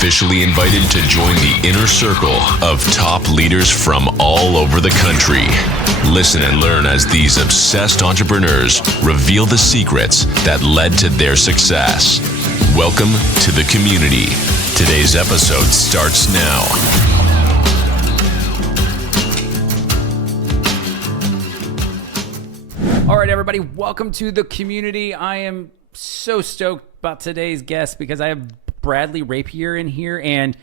officially invited to join the inner circle of top leaders from all over the country. Listen and learn as these obsessed entrepreneurs reveal the secrets that led to their success. Welcome to the community. Today's episode starts now. All right, everybody, welcome to the community. I am so stoked about today's guest because I have Bradley Rapier in here, and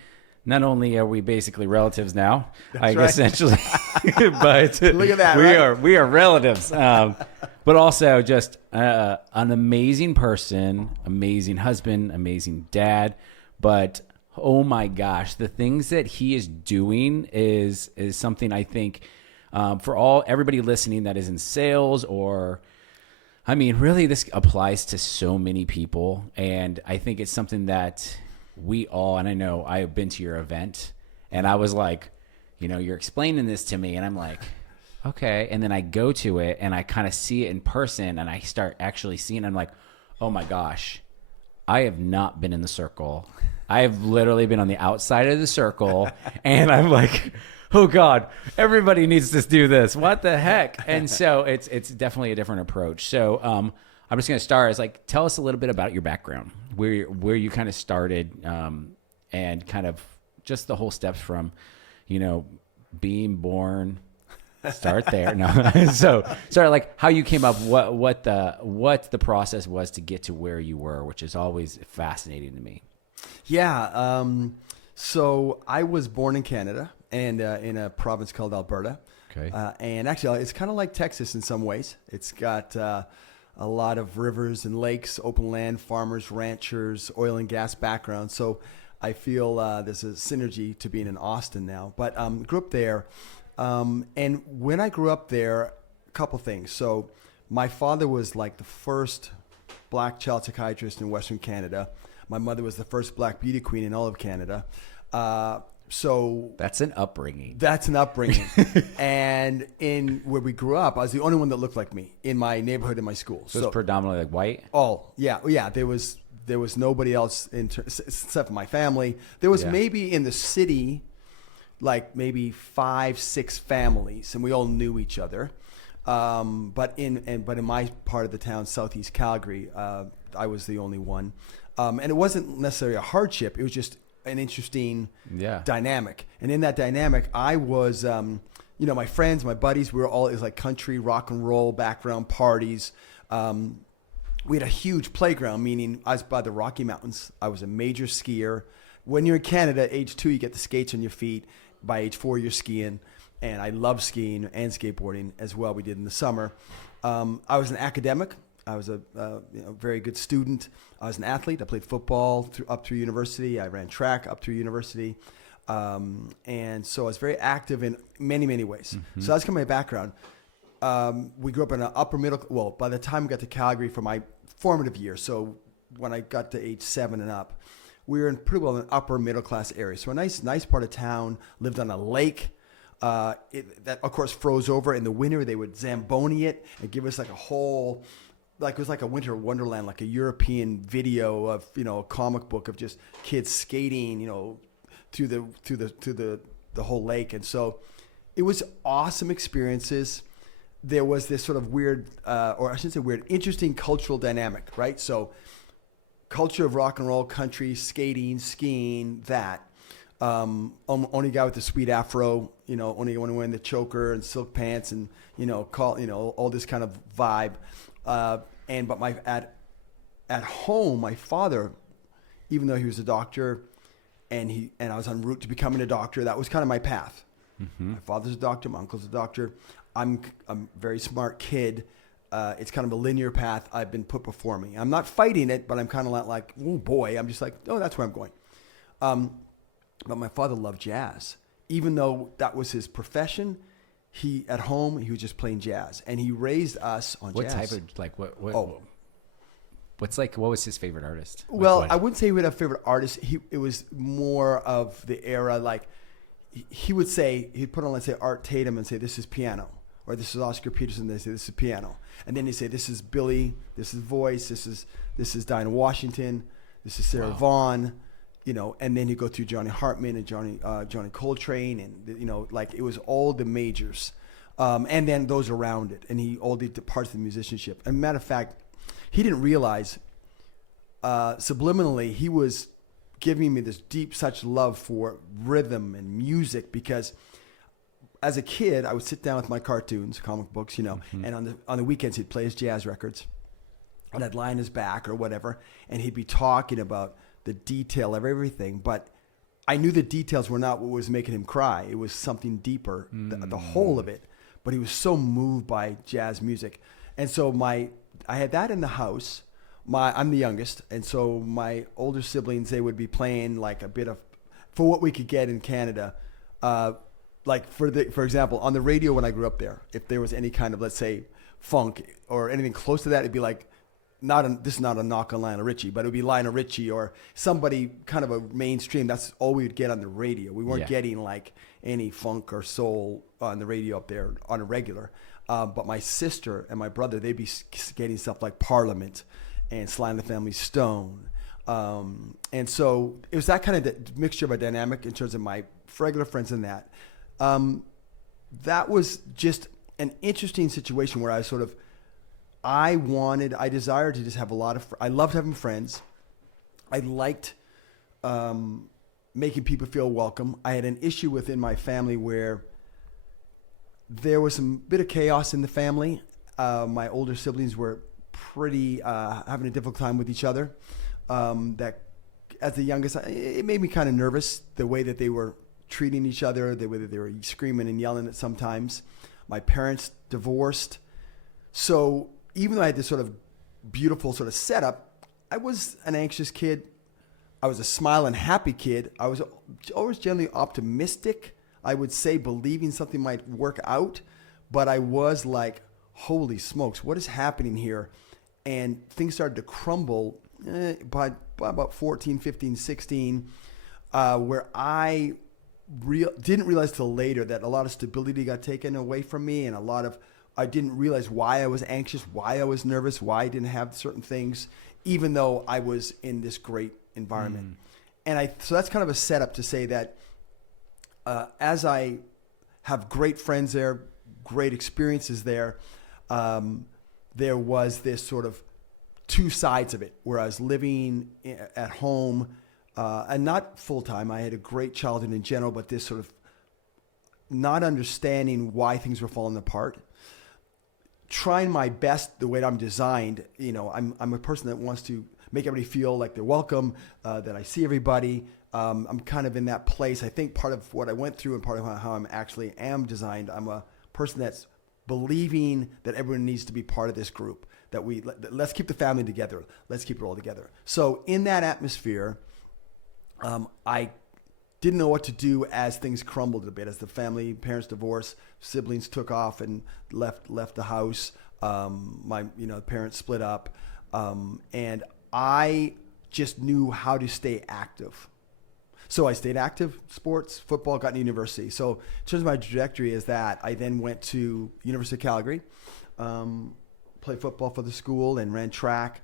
not only are we basically relatives now, essentially, but look at that, we are relatives, but also just an amazing person, amazing husband, amazing dad. But oh my gosh, the things that he is doing is something I think for everybody listening that is in sales or. I mean, really, this applies to so many people, and I think it's something that we all, and I know I've been to your event, and I was like, you're explaining this to me, and I'm like, okay, and then I go to it, and I kind of see it in person, and I start actually seeing it, I'm like, oh my gosh, I have not been in the circle. I have literally been on the outside of the circle, and I'm like, oh God, everybody needs to do this. What the heck? And so it's definitely a different approach. So I'm just going to start as tell us a little bit about your background, where you kind of started, and kind of just the whole steps from, being born. Start there. No, so start how you came up, what the process was to get to where you were, which is always fascinating to me. Yeah. So I was born in Canada. And in a province called Alberta. Okay. And actually, it's kind of like Texas in some ways. It's got a lot of rivers and lakes, open land, farmers, ranchers, oil and gas background. So I feel there's a synergy to being in Austin now. But grew up there. And when I grew up there, a couple things. So my father was the first black child psychiatrist in Western Canada. My mother was the first black beauty queen in all of Canada. So that's an upbringing. And in where we grew up, I was the only one that looked like me in my neighborhood, in my school. So it's predominantly white? Oh, yeah. There was nobody else except for my family. There was maybe in the city, maybe 5-6 families, and we all knew each other. But in my part of the town, Southeast Calgary, I was the only one. And it wasn't necessarily a hardship. It was just an interesting dynamic. And in that dynamic, I was, my friends, my buddies, we were all, it was country, rock and roll background parties. We had a huge playground, meaning I was by the Rocky Mountains. I was a major skier. When you're in Canada, age 2, you get the skates on your feet. By age 4, you're skiing. And I love skiing and skateboarding as well. We did in the summer. I was an academic. I was a very good student. I was an athlete. I played football up through university. I ran track up through university. And so I was very active in many, many ways. Mm-hmm. So that's kind of my background. We grew up in an upper middle, well, by the time we got to Calgary for my formative years, so when I got to age 7 and up, we were in pretty well an upper middle class area. So a nice part of town, lived on a lake. That of course froze over. In the winter, they would Zamboni it and give us a whole... it was like a winter wonderland, like a European video of, a comic book of just kids skating, through the whole lake. And so it was awesome experiences. There was this sort of weird, or I shouldn't say weird, interesting cultural dynamic, right? So culture of rock and roll, country, skating, skiing, that. Only guy with the sweet afro, only one wearing the choker and silk pants and, all this kind of vibe. But at home, my father, even though he was a doctor, and I was en route to becoming a doctor, that was kind of my path. Mm-hmm. My father's a doctor, my uncle's a doctor. I'm a very smart kid. It's kind of a linear path I've been put before me. I'm not fighting it, but I'm kind of like, oh boy, I'm just that's where I'm going. But my father loved jazz, even though that was his profession. At home, he was just playing jazz, and he raised us on what jazz. What type of what was his favorite artist? Well, I wouldn't say he would have a favorite artist. It was more of the era. He would say, he'd put on, let's say, Art Tatum and say, this is piano, or this is Oscar Peterson. They say this is piano, and then he'd say, this is Billy, this is voice, this is Dinah Washington, this is Sarah Vaughan. and then you go through Johnny Hartman and Johnny Coltrane, and like it was all the majors, and then those around it, and he all the parts of the musicianship. And matter of fact, he didn't realize subliminally he was giving me this deep such love for rhythm and music, because as a kid I would sit down with my cartoons, comic books, and on the weekends he'd play his jazz records, and I'd lie on his back or whatever, and he'd be talking about the detail of everything, but I knew the details were not what was making him cry. It was something deeper, the whole of it. But he was so moved by jazz music, and so I had that in the house. I'm the youngest, and so my older siblings, they would be playing like a bit of, for what we could get in Canada, like for example, on the radio when I grew up there, if there was any kind of, let's say, funk or anything close to that, it'd be like, this is not a knock on Lionel Richie, but it would be Lionel Richie or somebody kind of a mainstream. That's all we would get on the radio. We weren't getting like any funk or soul on the radio up there on a regular. But my sister and my brother, they'd be getting stuff like Parliament and Sly and the Family Stone. And so it was that kind of mixture of a dynamic in terms of my regular friends and that. That was just an interesting situation where I desired to just have I loved having friends. I liked making people feel welcome. I had an issue within my family where there was some bit of chaos in the family. My older siblings were pretty having a difficult time with each other. That as the youngest, it made me kind of nervous, the way that they were treating each other, the way that they were screaming and yelling at sometimes. My parents divorced. So even though I had this sort of beautiful sort of setup, I was an anxious kid. I was a smiling, happy kid. I was always generally optimistic. I would say believing something might work out, but I was like, holy smokes, what is happening here? And things started to crumble by about 14, 15, 16, where I didn't realize till later that a lot of stability got taken away from me, and I didn't realize why I was anxious, why I was nervous, why I didn't have certain things, even though I was in this great environment. And so that's kind of a setup to say that as I have great friends there, great experiences there, there was this sort of two sides of it, where I was living at home and not full-time. I had a great childhood in general, but this sort of not understanding why things were falling apart. Trying my best the way I'm designed. I'm a person that wants to make everybody feel like they're welcome, that I see everybody. I'm kind of in that place. I think part of what I went through and part of how I'm actually am designed, I'm a person that's believing that everyone needs to be part of this group, that let's keep the family together. Let's keep it all together. So in that atmosphere, I didn't know what to do as things crumbled a bit, as the parents divorced, siblings took off and left the house. My parents split up, and I just knew how to stay active. So I stayed active, sports, football, got into university. So in terms of my trajectory is that I then went to University of Calgary, played football for the school and ran track.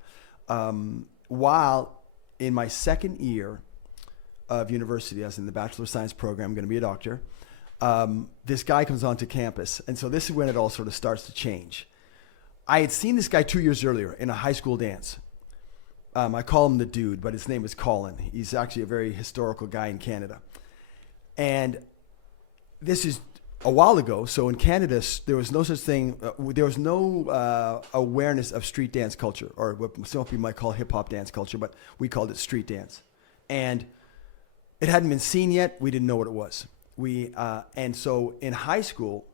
While in my second year of university, I was in the Bachelor of Science program, I'm going to be a doctor. This guy comes onto campus. And so this is when it all sort of starts to change. I had seen this guy 2 years earlier in a high school dance. I call him the dude, but his name is Colin. He's actually a very historical guy in Canada. And this is a while ago. So in Canada, there was no such thing. There was no awareness of street dance culture, or what some people might call hip-hop dance culture, but we called it street dance. And it hadn't been seen yet. We didn't know what it was. And so in high school,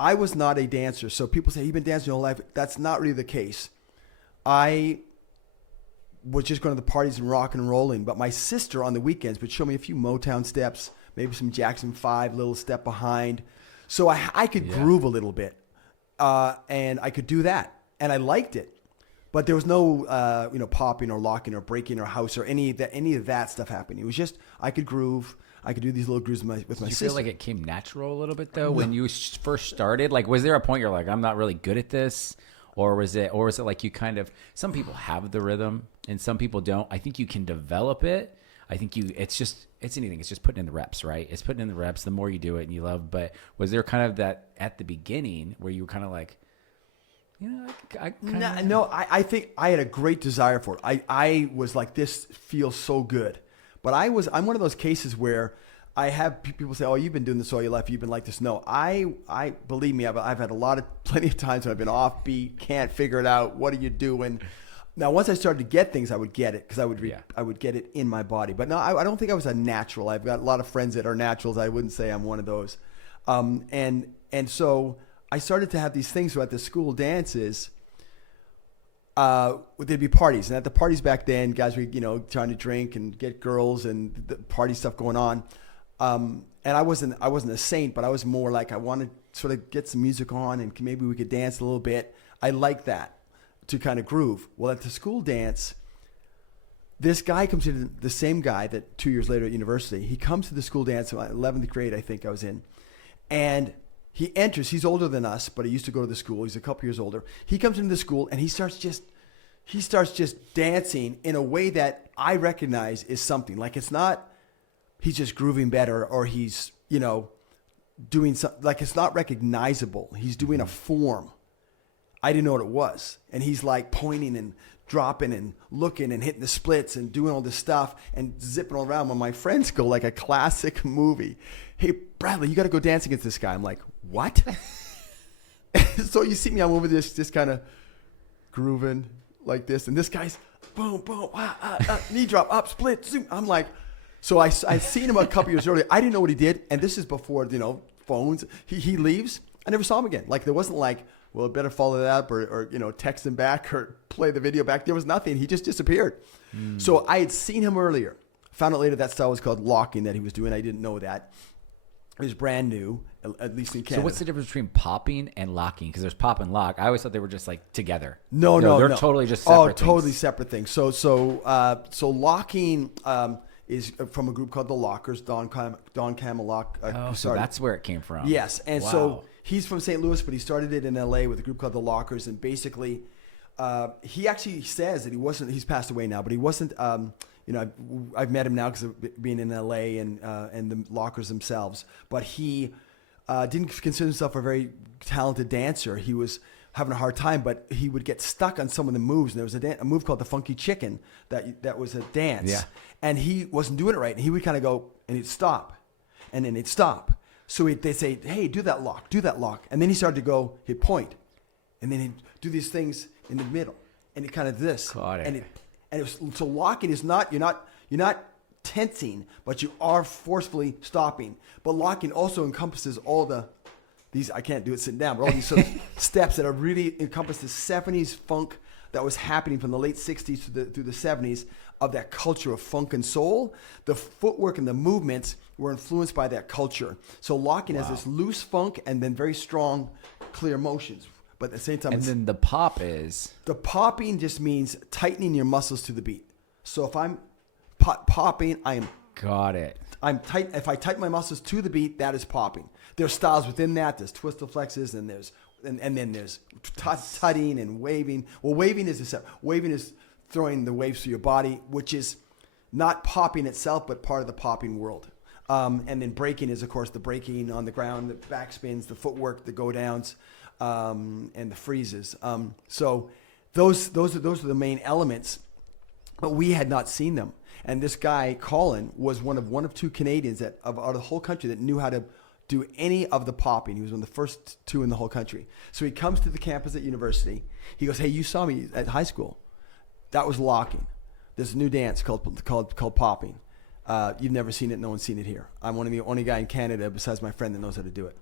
I was not a dancer. So people say, you've been dancing your whole life. That's not really the case. I was just going to the parties and rock and rolling. But my sister on the weekends would show me a few Motown steps, maybe some Jackson 5, little step behind. So I could groove a little bit. And I could do that. And I liked it. But there was no, popping or locking or breaking or house or any of that stuff happening. It was just, I could groove. I could do these little grooves with my sister. Did you feel like it came natural a little bit, though, when you first started? Like, was there a point you're like, I'm not really good at this? or was it like you kind of, some people have the rhythm and some people don't. I think you can develop it. I think it's anything. It's just putting in the reps, right? It's putting in the reps. The more you do it and you love, but was there kind of that at the beginning where you were kind of like, I think I had a great desire for it. I was like, this feels so good. But I'm one of those cases where I have people say, oh, you've been doing this all your life. You've been like this. No, I believe me, I've had plenty of times when I've been offbeat, can't figure it out. What are you doing? Now, once I started to get things, I would get it because I would get it in my body. But no, I don't think I was a natural. I've got a lot of friends that are naturals. I wouldn't say I'm one of those. And so I started to have these things at the school dances. There'd be parties, and at the parties back then, guys were trying to drink and get girls and the party stuff going on. And I wasn't a saint, but I was more like I wanted to sort of get some music on and maybe we could dance a little bit. I like that to kind of groove. Well, at the school dance, this guy comes in, the same guy that 2 years later at university. He comes to the school dance, 11th grade, I think I was in, and he enters. He's older than us, but he used to go to the school. He's a couple years older. He comes into the school and he starts just dancing in a way that I recognize is something. Like it's not he's just grooving better or he's doing something. Like it's not recognizable. He's doing a form. I didn't know what it was, and he's like pointing and dropping and looking and hitting the splits and doing all this stuff and zipping all around. When my friends go like a classic movie, hey Bradley, you got to go dance against this guy. I'm like, what? So you see me, I'm over this kind of grooving like this, and this guy's boom, boom, knee drop, up, split, zoom. I'm like, so I seen him a couple years earlier. I didn't know what he did, and this is before phones. He leaves. I never saw him again. Like there wasn't like, well, I better follow that up or text him back or play the video back. There was nothing. He just disappeared. So I had seen him earlier. Found out later that style was called locking that he was doing. I didn't know that. It was brand new, at least in Canada. So what's the difference between popping and locking? Because there's pop and lock. I always thought they were just like together. No. They're totally just separate things. Totally separate things. So locking is from a group called the Lockers, Don Camelock. So that's where it came from. Yes, and wow. So he's from St. Louis, but he started it in L.A. with a group called the Lockers, and basically, he actually says that he wasn't. He's passed away now, but he wasn't. I've met him now because of being in L.A. and the Lockers themselves. But he didn't consider himself a very talented dancer. He was having a hard time, but he would get stuck on some of the moves. And there was a move called the Funky Chicken that was a dance, and he wasn't doing it right. And he would kind of go and he'd stop, and then he'd stop. So they'd say, "Hey, do that lock," and then he started to go. He'd point, and then he'd do these things in the middle, and he kind of this, Got it. And it was, so locking is not you're not tensing, but you are forcefully stopping. But locking also encompasses all these I can't do it sitting down, but all these sort of steps that are really encompass the 70s funk that was happening from the late 60s through the 70s of that culture of funk and soul. The footwork and the movements were influenced by that culture. So locking has this loose funk and then very strong, clear motions. But at the same time, and then the pop is? The popping just means tightening your muscles to the beat. So if I'm popping, I am... Got it. I'm tight. If I tighten my muscles to the beat, that is popping. There's styles within that. There's twisted flexes, and then there's tutting and waving. Well, waving is throwing the waves through your body, which is not popping itself, but part of the popping world. And then breaking is, of course, the breaking on the ground, the backspins, the footwork, the go downs, and the freezes. So those are the main elements, but we had not seen them. And this guy, Colin, was one of two Canadians out of the whole country that knew how to do any of the popping. He was one of the first two in the whole country. So he comes to the campus at university. He goes, "Hey, you saw me at high school. That was locking. There's a new dance called popping. You've never seen it. No one's seen it here. I'm one of the only guy in Canada besides my friend that knows how to do it."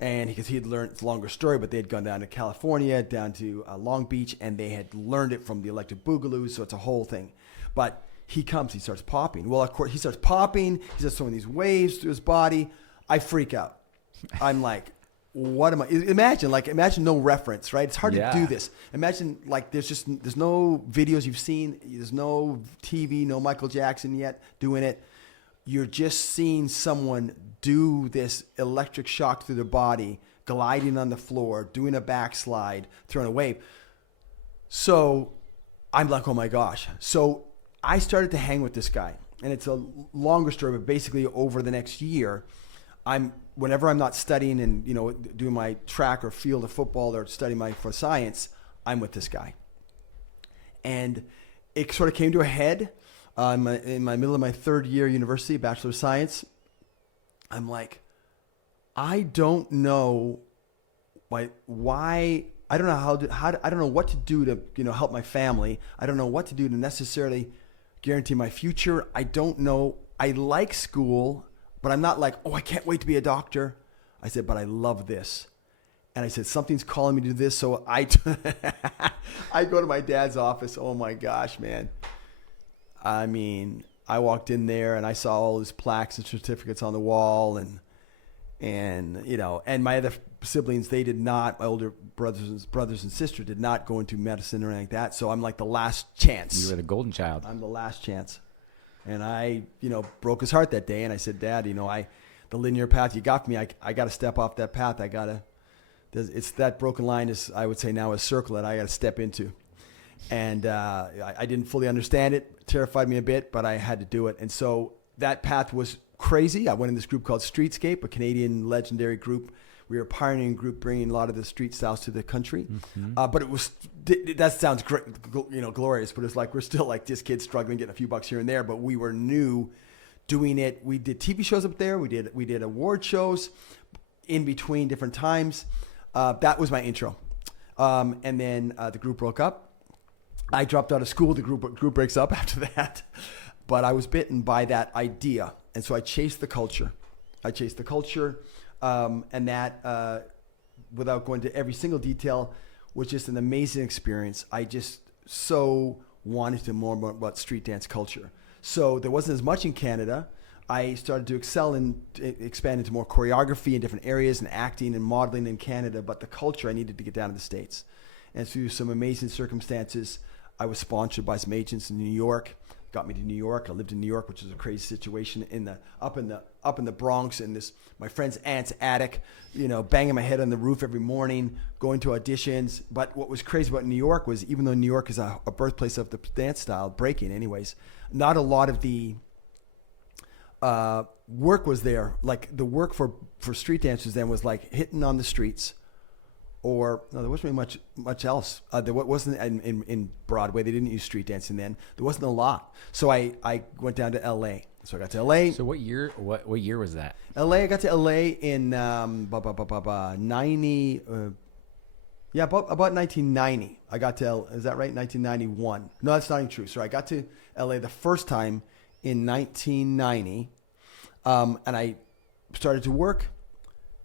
And he had learned, it's a longer story, but they had gone down to California, down to Long Beach, and they had learned it from the Electric Boogaloo, so it's a whole thing. But he comes, he starts popping. Well, of course, he starts popping. He starts throwing these waves through his body. I freak out. I'm like, what am I? Imagine no reference, right? It's hard to do this. Imagine like there's no videos you've seen. There's no TV, no Michael Jackson yet doing it. You're just seeing someone do this electric shock through their body, gliding on the floor, doing a backslide, throwing a wave. So I'm like, oh my gosh. So I started to hang with this guy, and it's a longer story, but basically over the next year, whenever I'm not studying and doing my track or field of football or studying for science, I'm with this guy. And it sort of came to a head in my middle of my third year university, Bachelor of Science. I'm like, I don't know why. I don't know I don't know what to do to help my family. I don't know what to do to necessarily guarantee my future. I don't know. I like school, but I'm not like, oh, I can't wait to be a doctor. I said, but I love this. And I said, something's calling me to do this. So I go to my dad's office. Oh my gosh, man. I mean, I walked in there and I saw all his plaques and certificates on the wall, and my other siblings, they did not. My older brothers and sisters did not go into medicine or anything like that. So I'm like the last chance. You were the golden child. I'm the last chance. And I, broke his heart that day. And I said, Dad, the linear path you got for me, I got to step off that path. It's that broken line is, I would say now, a circle that I got to step into. And I didn't fully understand it. It terrified me a bit, but I had to do it. And so that path was crazy. I went in this group called Streetscape, a Canadian legendary group. We were a pioneering group bringing a lot of the street styles to the country. Mm-hmm. But it was, that sounds great, glorious, but it's like we're still like just kids struggling, getting a few bucks here and there. But we were new doing it. We did TV shows up there. We did award shows in between different times. That was my intro. And then the group broke up. I dropped out of school. The group breaks up after that. But I was bitten by that idea. And so I chased the culture. And that, without going to every single detail, was just an amazing experience. I just so wanted to know more about street dance culture. So there wasn't as much in Canada. I started to excel and expand into more choreography in different areas and acting and modeling in Canada. But the culture, I needed to get down to the States. And through some amazing circumstances, I was sponsored by some agents in New York. Got me to New York. I lived in New York, which was a crazy situation up in the Bronx, in my friend's aunt's attic, banging my head on the roof every morning, going to auditions. But what was crazy about New York was, even though New York is a birthplace of the dance style, breaking anyways, not a lot of the work was there. Like the work for street dancers then was like hitting on the streets. Or no, there wasn't really much else. There wasn't in Broadway. They didn't use street dancing then. There wasn't a lot. So I went down to L.A. So I got to L.A. So what year? What year was that? L.A. I got to L.A. in 90. About 1990. I got to. Is that right? 1991. No, that's not even true. So I got to L.A. the first time in 1990, and I started to work.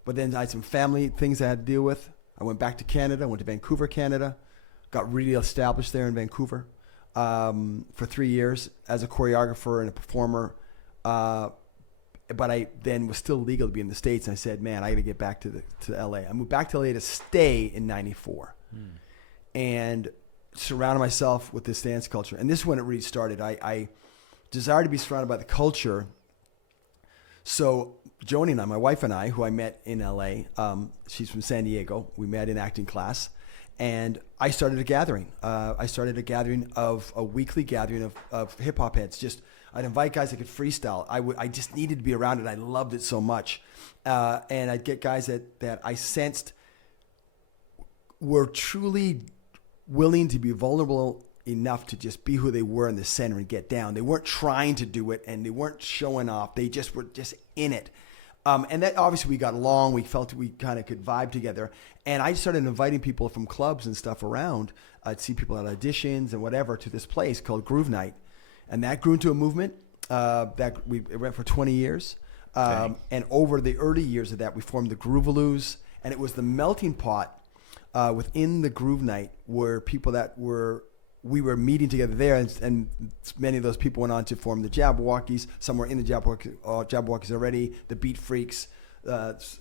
But then I had some family things I had to deal with. I went back to Canada. I went to Vancouver, Canada. Got really established there in Vancouver for 3 years as a choreographer and a performer. But I then was still legal to be in the States. And I said, man, I got to get back to LA. I moved back to LA to stay in 94 and surrounded myself with this dance culture. And this is when it really started. I desired to be surrounded by the culture. So Joni and I, my wife and I, who I met in LA, she's from San Diego. We met in acting class, and I started a gathering. Of a weekly gathering of hip hop heads. I'd invite guys that could freestyle. I just needed to be around it. I loved it so much, and I'd get guys that I sensed were truly willing to be vulnerable enough to just be who they were in the center and get down. They weren't trying to do it, and they weren't showing off. They just were just in it. And that obviously we got along. We felt we kind of could vibe together. And I started inviting people from clubs and stuff around. I'd see people at auditions and whatever to this place called Groove Night. And that grew into a movement it went for 20 years. Okay. And over the early years of that, we formed the Groovaloos. And it was the melting pot within the Groove Night where people we were meeting together there, and many of those people went on to form the Jabberwockies. Some were in the Jabberwockies already, the Beat Freaks,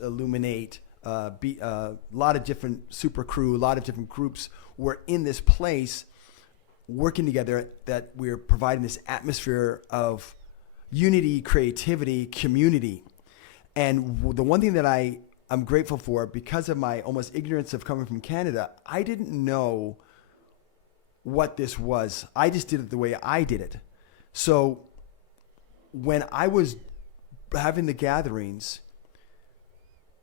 Illuminate, a lot of different super crew, a lot of different groups were in this place working together, that we're providing this atmosphere of unity, creativity, community. And the one thing that I'm grateful for, because of my almost ignorance of coming from Canada, I didn't know what this was. I just did it the way I did it. So when I was having the gatherings,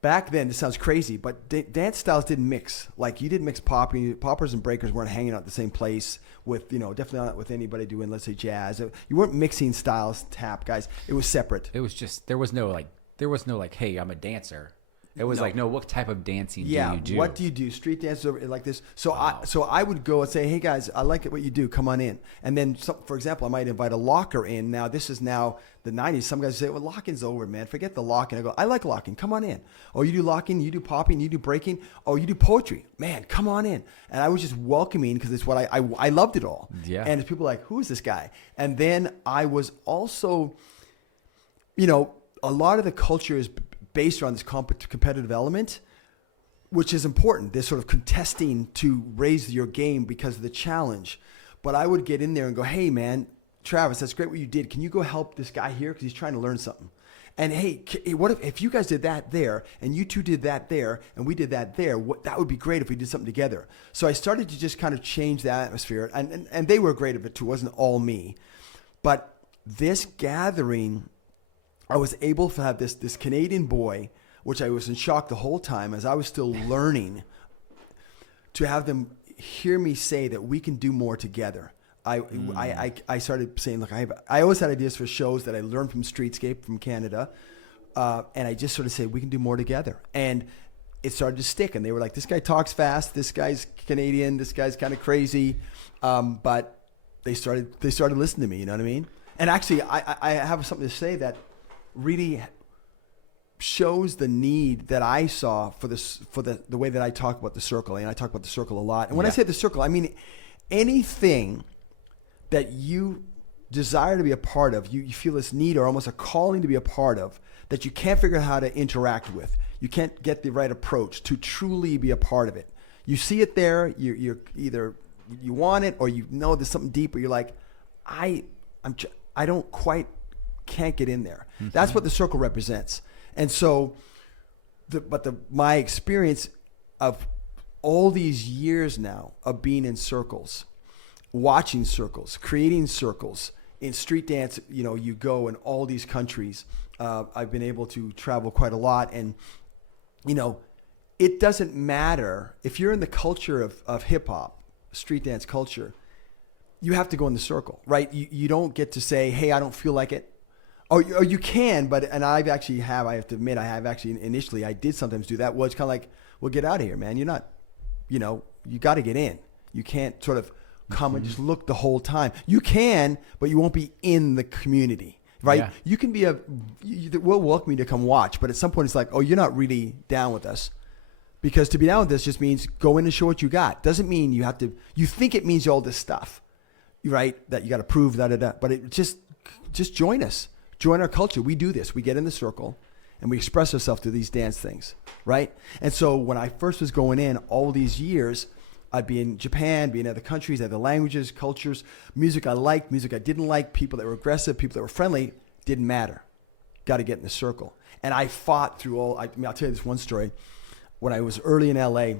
back then, this sounds crazy, but dance styles didn't mix. Like, you didn't mix poppers and breakers weren't hanging out at the same place with, definitely not with anybody doing, let's say, jazz. You weren't mixing styles, tap, guys. It was separate. It was just, there was no like, hey, I'm a dancer. It was like, no, what type of dancing do you do? What do you do? Street dance like this. So I would go and say, hey guys, I like it what you do. Come on in. And then, for example, I might invite a locker in. Now this is now the 90s. Some guys say, well, locking's over, man. Forget the locking. I go, I like locking. Come on in. Oh, you do locking, you do popping, you do breaking. Oh, you do poetry. Man, come on in. And I was just welcoming because it's what I loved it all. Yeah. And people like, who is this guy? And then I was also, a lot of the culture is based around this competitive element, which is important. They're sort of contesting to raise your game because of the challenge. But I would get in there and go, hey, man, Travis, that's great what you did. Can you go help this guy here? Because he's trying to learn something. And hey, what if you guys did that there, and you two did that there, and we did that there? That would be great if we did something together. So I started to just kind of change the atmosphere. And they were great at it too. It wasn't all me. But this gathering, I was able to have this Canadian boy, which I was in shock the whole time as I was still learning, to have them hear me say that we can do more together. I started saying, look, I always had ideas for shows that I learned from Streetscape from Canada, and I just sort of said we can do more together. And it started to stick, and they were like, this guy talks fast, this guy's Canadian, this guy's kind of crazy, but they started listening to me. You know what I mean? And actually, I have something to say that really shows the need that I saw for the way that I talk about the circle. And I talk about the circle a lot. And when I say the circle, I mean anything that you desire to be a part of, you feel this need or almost a calling to be a part of, that you can't figure out how to interact with. You can't get the right approach to truly be a part of it. You see it there, you're either you want it or there's something deeper. You're like, I don't quite can't get in there. Mm-hmm. That's what the circle represents. And so, my experience of all these years now of being in circles, watching circles, creating circles in street dance, you go in all these countries. I've been able to travel quite a lot, and it doesn't matter if you're in the culture of hip hop, street dance culture. You have to go in the circle, right? You don't get to say, hey, I don't feel like it. Or you can, I have to admit, initially I did sometimes do that. Well, it's kind of like, well, get out of here, man. You're not, you got to get in. You can't sort of come and just look the whole time. You can, but you won't be in the community, right? Yeah. You can be we'll welcome you to come watch, but at some point it's like, oh, you're not really down with us. Because to be down with us just means go in and show what you got. Doesn't mean you think it means all this stuff, right? That you got to prove, but it just join us. Join our culture. We do this. We get in the circle and we express ourselves through these dance things, right? And so when I first was going in all these years, I'd be in Japan, be in other countries, other languages, cultures, music I liked, music I didn't like, people that were aggressive, people that were friendly, didn't matter. Got to get in the circle. And I fought through I'll tell you this one story. When I was early in LA,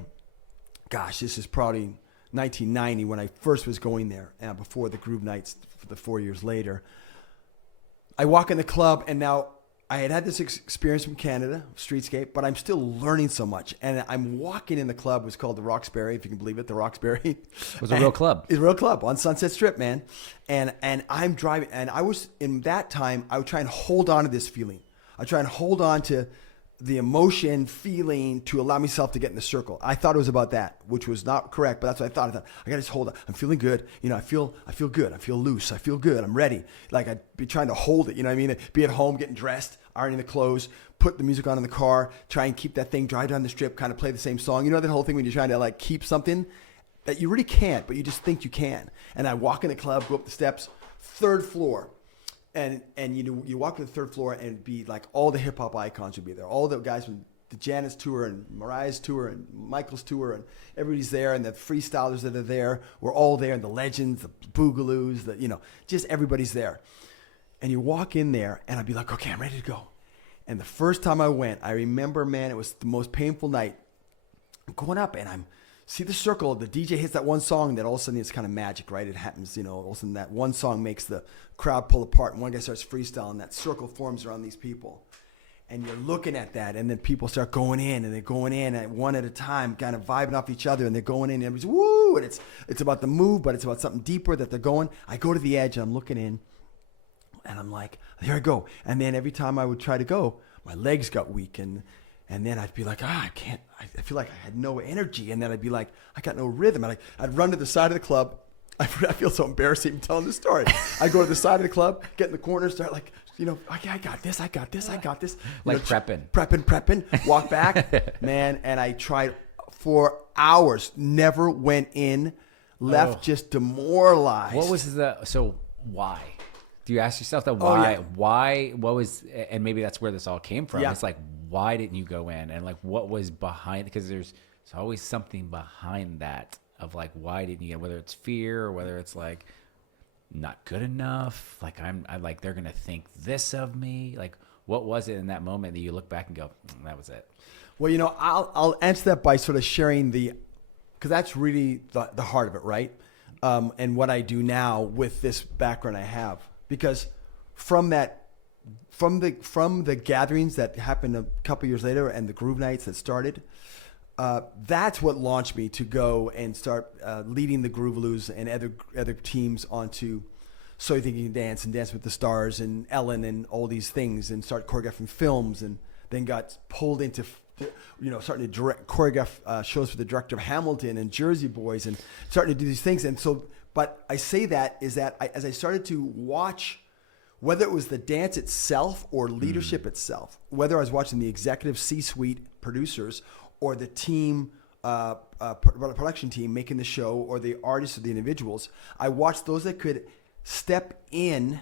gosh, this is probably 1990 when I first was going there, before the Groove Nights for the 4 years later. I walk in the club, and now I had this experience from Canada, Streetscape, but I'm still learning so much. And I'm walking in the club. It was called the Roxbury, if you can believe it, the Roxbury. It was a real club. It's a real club on Sunset Strip, man. And I'm driving, and I was, in that time, I would try and hold on to this feeling. I try and hold on to the emotion, feeling to allow myself to get in the circle. I thought it was about that, which was not correct, but that's what I thought. I got to just hold on. I'm feeling good. I feel good. I feel loose. I feel good. I'm ready. Like I'd be trying to hold it. You know what I mean? Be at home, getting dressed, ironing the clothes, put the music on in the car, try and keep that thing, drive down the strip, kind of play the same song. You know that whole thing when you're trying to like keep something that you really can't, but you just think you can. And I walk in the club, go up the steps, third floor. And you walk to the third floor and it'd be like all the hip hop icons would be there. All the guys from the Janet's tour and Mariah's tour and Michael's tour, and everybody's there, and the freestylers that are there were all there, and the legends, the boogaloos, just everybody's there. And you walk in there and I'd be like, okay, I'm ready to go. And the first time I went, I remember, man, it was the most painful night. I'm going up and I'm see the circle, the DJ hits that one song, that all of a sudden it's kind of magic, right? It happens, all of a sudden that one song makes the crowd pull apart, and one guy starts freestyling, that circle forms around these people. And you're looking at that, and then people start going in, and they're going in at one at a time, kind of vibing off each other, and they're going in, and everybody's woo, and it's about the move, but it's about something deeper that they're going. I go to the edge, and I'm looking in, and I'm like, here I go. And then every time I would try to go, my legs got weak, and then I'd be like, I can't, I feel like I had no energy, and then I'd be like, I got no rhythm, and I'd run to the side of the club. I feel so embarrassed even telling this story. I go to the side of the club, get in the corner, start like, I got this. Like prepping, walk back, man. And I tried for hours, never went in, left just demoralized. What was so why? Do you ask yourself that why? Yeah. Why? What was, and maybe that's where this all came from. Yeah. It's like, why didn't you go in? And like, what was behind, because there's always something behind that of like, why didn't you get, whether it's fear or whether it's like, not good enough, like I like they're gonna think this of me. Like, what was it in that moment that you look back and go, that was it? Well, I'll answer that by sort of sharing because that's really the heart of it, right? And what I do now with this background I have, because from the gatherings that happened a couple years later and the groove nights that started, that's what launched me to go and start leading the Groovaloos and other teams onto So You Think You Can Dance and Dance with the Stars and Ellen and all these things, and start choreographing films, and then got pulled into starting to choreograph shows for the director of Hamilton and Jersey Boys, and starting to do these things. And so, but I say that is that as I started to watch, whether it was the dance itself or leadership itself, whether I was watching the executive C-suite producers or the team, production team making the show, or the artists or the individuals, I watched those that could step in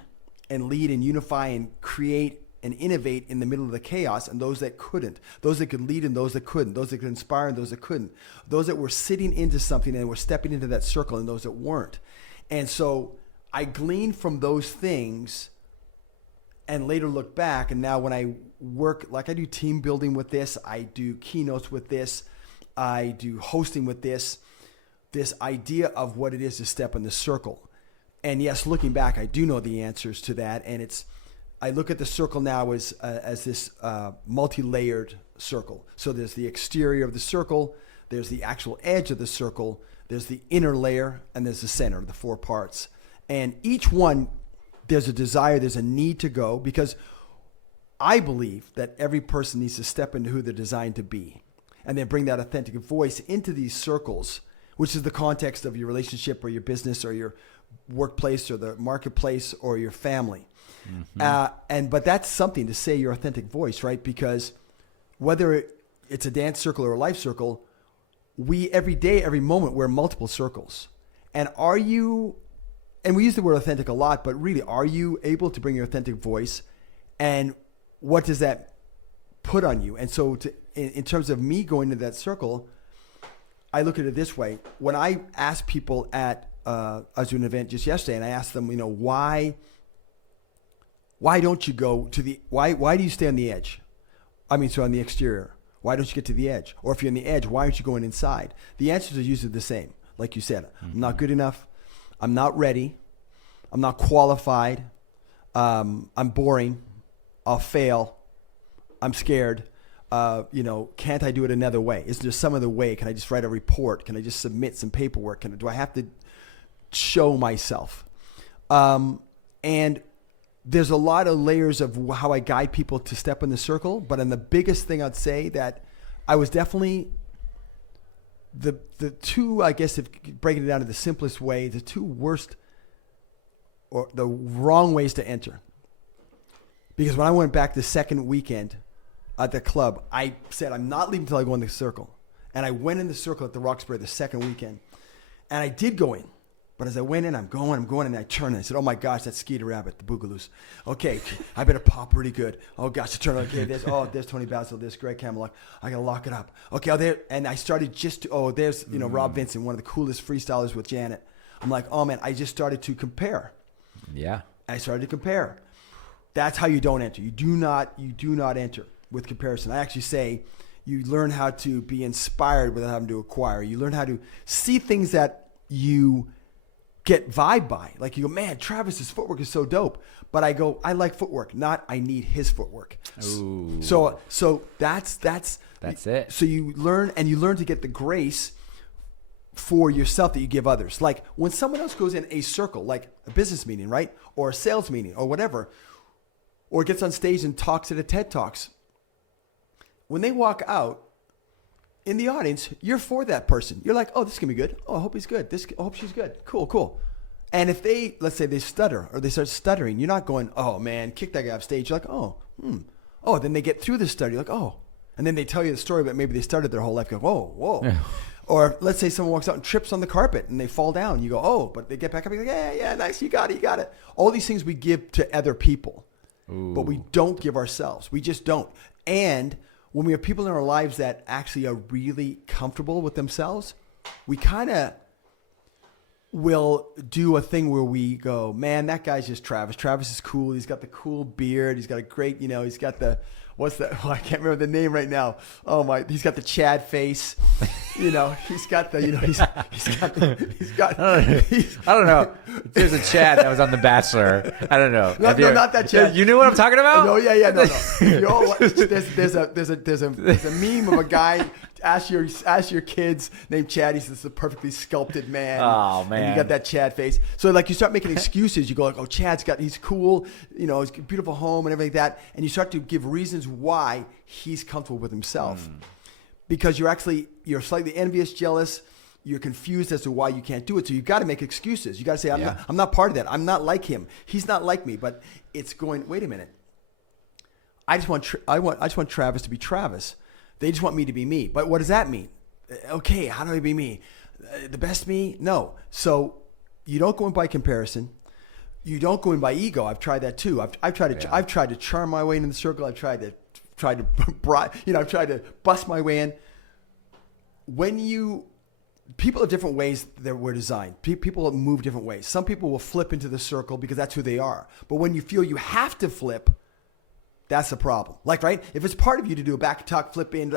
and lead and unify and create and innovate in the middle of the chaos, and those that couldn't, those that could lead and those that couldn't, those that could inspire and those that couldn't, those that were sitting into something and were stepping into that circle and those that weren't. And so I gleaned from those things and later look back, and now when I work, like I do team building with this, I do keynotes with this, I do hosting with this idea of what it is to step in the circle. And yes, looking back, I do know the answers to that, and I look at the circle now as this multi-layered circle. So there's the exterior of the circle, there's the actual edge of the circle, there's the inner layer, and there's the center, the four parts. And each one, there's a desire, there's a need to go, because I believe that every person needs to step into who they're designed to be, and then bring that authentic voice into these circles, which is the context of your relationship or your business or your workplace or the marketplace or your family. Mm-hmm. But that's something to say your authentic voice, right? Because whether it's a dance circle or a life circle, we every day, every moment, we're multiple circles. And we use the word authentic a lot, but really, are you able to bring your authentic voice? And what does that put on you? And so in terms of me going to that circle, I look at it this way. When I ask people I was doing an event just yesterday, and I asked them, why don't you go to why do you stay on the edge? On the exterior. Why don't you get to the edge? Or if you're on the edge, why aren't you going inside? The answers are usually the same. Like you said, I'm not good enough. I'm not ready. I'm not qualified. I'm boring. I'll fail. I'm scared. Can't I do it another way? Is there some other way? Can I just write a report? Can I just submit some paperwork? Do I have to show myself? And there's a lot of layers of how I guide people to step in the circle. But the biggest thing I'd say that I was definitely the two, I guess, if breaking it down to the simplest way, the two worst or the wrong ways to enter. Because when I went back the second weekend at the club, I said, I'm not leaving until I go in the circle. And I went in the circle at the Roxbury the second weekend. And I did go in. But as I went in, I'm going, and I turned and I said, oh my gosh, that's Skeeter Rabbit, the Boogaloos. Okay, I better pop really good. Oh gosh, I turned, okay, there's Tony Basil, there's Greg Camelot. I gotta lock it up. Okay, and I started there's, Rob Vincent, one of the coolest freestylers with Janet. I'm like, oh man, I just started to compare. Yeah. I started to compare. That's how you don't enter. You do not enter with comparison. I actually say, You learn how to be inspired without having to acquire. You learn how to see things that you get vibe by. Like you go, man, Travis's footwork is so dope. But I go, I like footwork, not I need his footwork. Ooh. So that's it. So you learn to get the grace for yourself that you give others. Like when someone else goes in a circle, like a business meeting, right? Or a sales meeting or whatever, or gets on stage and talks at a TED Talks. When they walk out in the audience, you're for that person. You're like, oh, this is going to be good. Oh, I hope he's good. I hope she's good. Cool. And if let's say they stutter or they start stuttering, you're not going, oh man, kick that guy off stage. You're like, oh, then they get through the stutter. You're like, oh. And then they tell you the story, but maybe they started their whole life. You go, whoa. Yeah. Or let's say someone walks out and trips on the carpet and they fall down. You go, oh, but they get back up. You're like, yeah, nice. You got it. All these things we give to other people, but we don't give ourselves. We just don't. And when we have people in our lives that actually are really comfortable with themselves, we kind of will do a thing where we go, man, that guy's just Travis. Travis is cool. He's got the cool beard. He's got a great, he's got the, what's that? Oh, I can't remember the name right now. Oh my, he's got the Chad face. He's got the, I don't know. There's a Chad that was on The Bachelor. I don't know. No, not that Chad. You knew what I'm talking about? No, yeah, no. There's a meme of a guy. Ask your kids named Chad. He's this perfectly sculpted man. Oh man, and you got that Chad face. So like you start making excuses. You go like, oh, he's cool. He's got a beautiful home and everything like that. And you start to give reasons why he's comfortable with himself, because you're slightly envious, jealous. You're confused as to why you can't do it. So you've got to make excuses. You got to say, I'm not part of that. I'm not like him. He's not like me. But it's going, wait a minute. I just want Travis to be Travis. They just want me to be me. But what does that mean? Okay, how do I be me? The best me? No. So you don't go in by comparison. You don't go in by ego. I've tried that too. I've tried to charm my way into the circle. I've tried to bust my way in. People have different ways that we're designed. People move different ways. Some people will flip into the circle because that's who they are. But when you feel you have to flip, that's the problem. Like, right? If it's part of you to do a back tuck, flip in,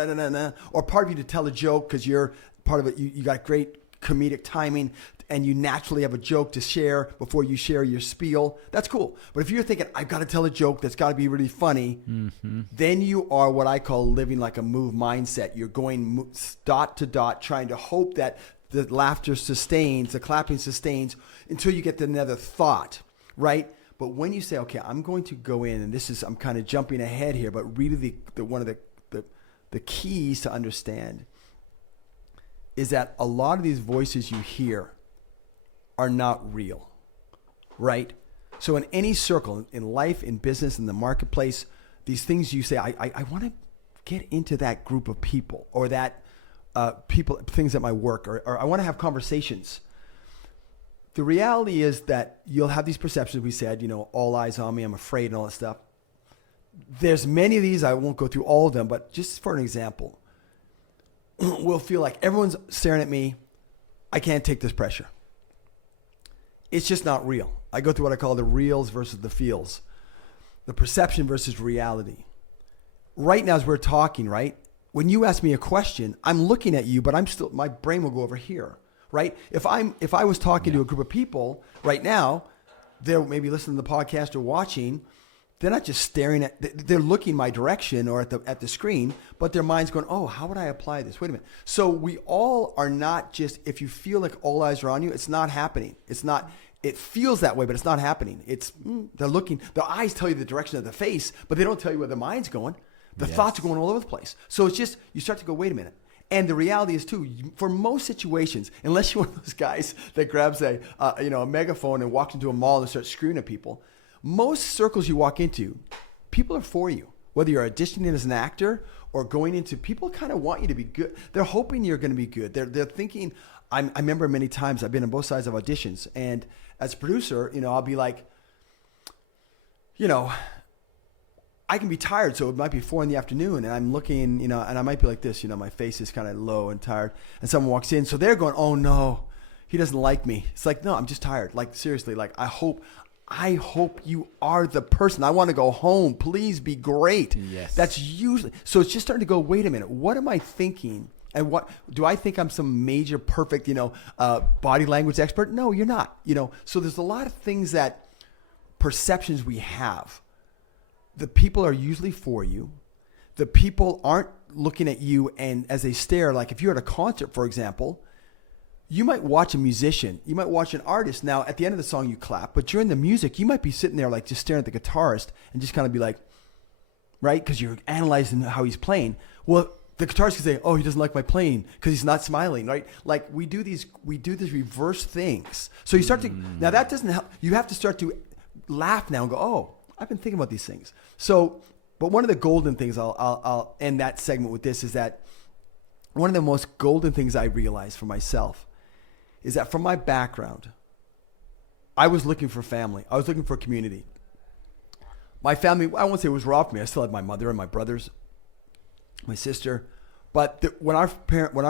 or part of you to tell a joke because you're part of it, you got great comedic timing and you naturally have a joke to share before you share your spiel, that's cool. But if you're thinking, I've got to tell a joke that's got to be really funny, then you are what I call living like a move mindset. You're going dot to dot, trying to hope that the laughter sustains, the clapping sustains until you get to another thought, right? But when you say, okay, I'm going to go in, and I'm kind of jumping ahead here, but really one of the keys to understand is that a lot of these voices you hear are not real, right? So in any circle, in life, in business, in the marketplace, these things you say, I want to get into that group of people or that things at my work, or I want to have conversations. The reality is that you'll have these perceptions. We said, all eyes on me, I'm afraid and all that stuff. There's many of these. I won't go through all of them, but just for an example, we'll feel like everyone's staring at me. I can't take this pressure. It's just not real. I go through what I call the reals versus the feels, the perception versus reality. Right now, as we're talking, right? When you ask me a question, I'm looking at you, but my brain will go over here. Right? If I was talking to a group of people right now, they're maybe listening to the podcast or watching, they're not just staring they're looking my direction or at the screen, but their mind's going, oh, how would I apply this? Wait a minute. So we all are not just, if you feel like all eyes are on you, it's not happening. It feels that way, but it's not happening. They're looking, their eyes tell you the direction of the face, but they don't tell you where the mind's going. The thoughts are going all over the place. So it's just, you start to go, wait a minute. And the reality is too, for most situations, unless you're one of those guys that grabs a megaphone and walks into a mall and starts screaming at people, most circles you walk into, people are for you. Whether you're auditioning as an actor or going into, people kind of want you to be good. They're hoping you're going to be good. They're thinking. I remember many times I've been on both sides of auditions, and as a producer, I'll be like, I can be tired, so it might be 4 PM, and I'm looking, and I might be like this, my face is kind of low and tired, and someone walks in, so they're going, oh no, he doesn't like me. It's like, no, I'm just tired. Like seriously, like I hope I hope you are the person. I want to go home. Please be great. Yes. That's usually, so it's just starting to go, wait a minute, what am I thinking? And what do I think I'm some major perfect, body language expert? No, you're not, So there's a lot of things that perceptions we have. The people are usually for you. The people aren't looking at you and as they stare, like if you're at a concert, for example, you might watch a musician, you might watch an artist. Now, at the end of the song, you clap, but during the music, you might be sitting there like just staring at the guitarist and just kind of be like, right? Because you're analyzing how he's playing. Well, the guitarist can say, "Oh, he doesn't like my playing because he's not smiling," right? Like we do these reverse things. So you start to now that doesn't help. You have to start to laugh now and go, "Oh, I've been thinking about these things." So, but one of the golden things I'll end that segment with this is that one of the most golden things I realized for myself is that from my background, I was looking for family. I was looking for community. My family, I won't say it was raw for me. I still had my mother and my brothers, my sister. But when our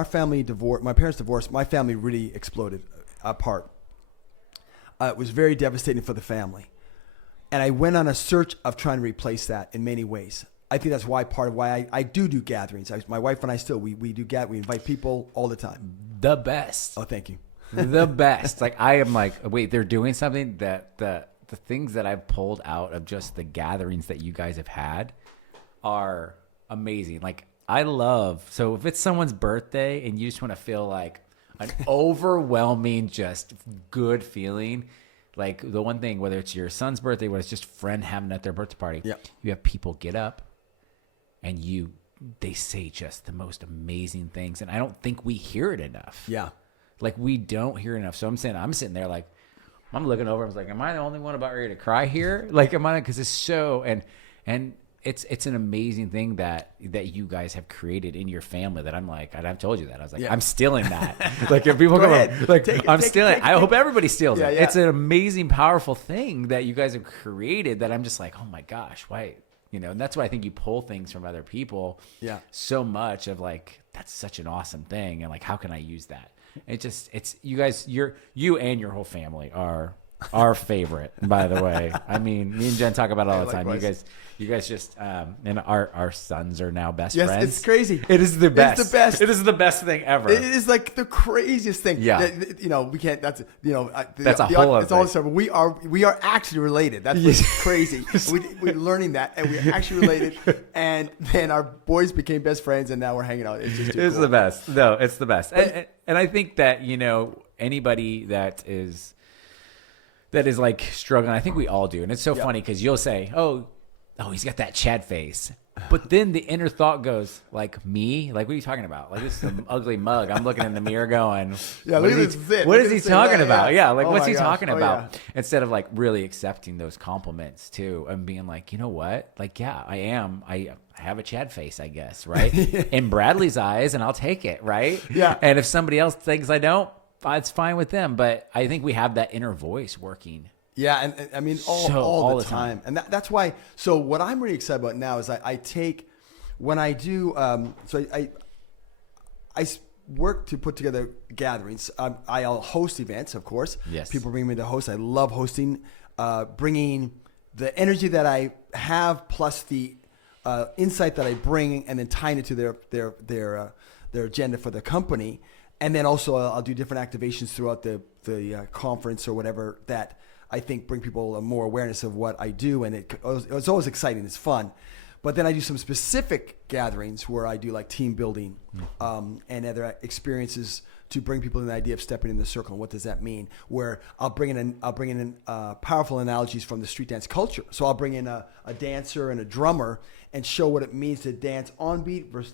family divorced, my parents divorced, my family really exploded apart. It was very devastating for the family. And I went on a search of trying to replace that in many ways. I think that's part of why I do gatherings. My wife and I still, we do we invite people all the time. The best. Oh, thank you. The best. Like I am like, wait, they're doing something that the things that I've pulled out of just the gatherings that you guys have had are amazing. Like I love, so if it's someone's birthday and you just want to feel like an overwhelming, just good feeling, like the one thing, whether it's your son's birthday, whether it's just a friend having at their birthday party, you have people get up and they say just the most amazing things. And I don't think we hear it enough. Yeah. Like we don't hear enough. So I'm sitting there like, I'm looking over. I was like, am I the only one about ready to cry here? Like, am I? Because it's so, and it's an amazing thing that you guys have created in your family that I'm like, and I've told you that. I was like, I'm stealing that. Like if people come up, like I'm stealing. I hope everybody steals it. Yeah. It's an amazing, powerful thing that you guys have created that I'm just like, oh my gosh, why? And that's why I think you pull things from other people so much of like, that's such an awesome thing. And like, how can I use that? It's you guys, you and your whole family are our favorite, by the way. I mean, me and Jen talk about it all the time. You guys just, and our sons are now best friends. Yes, it's crazy. It is the best. It's the best. It is the best thing ever. It is like the craziest thing. Yeah. We can't, that's a whole other it's all stuff. We are actually related. That's what's crazy. We're learning that and we're actually related. And then our boys became best friends and now we're hanging out. It's just too cool. The best. No, it's the best. And I think that, anybody that is like struggling, I think we all do. And it's so funny because you'll say, oh, he's got that Chad face. But then the inner thought goes, like me? Like, what are you talking about? Like, this is some ugly mug. I'm looking in the mirror going, what is he talking about? Yeah, like, what's he talking Oh, about? yeah. Instead of, like, really accepting those compliments, too, and being like, you know what? Like, yeah, I am. I have a Chad face, I guess, right? In Bradley's eyes, and I'll take it, right? Yeah. And if somebody else thinks I don't, it's fine with them. But I think we have that inner voice working. Yeah, and I mean all the time. And that's why. So what I'm really excited about now is I take when I do. I work to put together gatherings. I'll host events, of course. Yes. People bring me to host. I love hosting, bringing the energy that I have plus the insight that I bring, and then tying it to their agenda for the company. And then also I'll do different activations throughout the conference or whatever that I think bring people more awareness of what I do. And it's always exciting. It's fun. But then I do some specific gatherings where I do like team building and other experiences to bring people in the idea of stepping in the circle. And what does that mean? Where I'll bring in powerful analogies from the street dance culture. So I'll bring in a dancer and a drummer and show what it means to dance on beat versus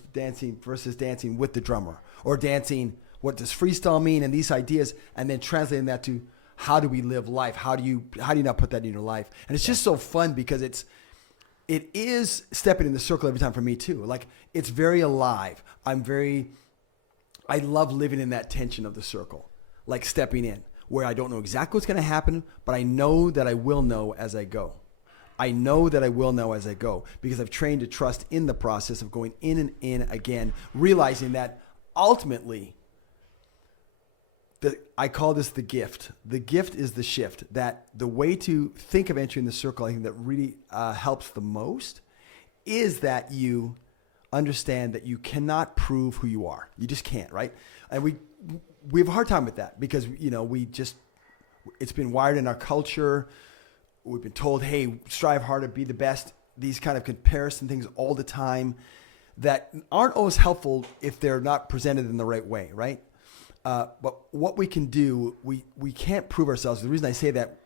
dancing with the drummer, or dancing. What does freestyle mean? And these ideas, and then translating that to how do we live life? How do you not put that in your life? And it's just so fun because it is stepping in the circle every time for me too. Like it's very alive. I love living in that tension of the circle, like stepping in where I don't know exactly what's going to happen, but I know that I will know as I go. I know that I will know as I go because I've trained to trust in the process of going in and in again, realizing that ultimately I call this the gift. The gift is the shift. That the way to think of entering the circle, I think that really helps the most, is that you understand that you cannot prove who you are. You just can't, right? And we have a hard time with that because, it's been wired in our culture. We've been told, hey, strive harder, be the best. These kind of comparison things all the time that aren't always helpful if they're not presented in the right way, right? But what we can do, we can't prove ourselves. The reason I say that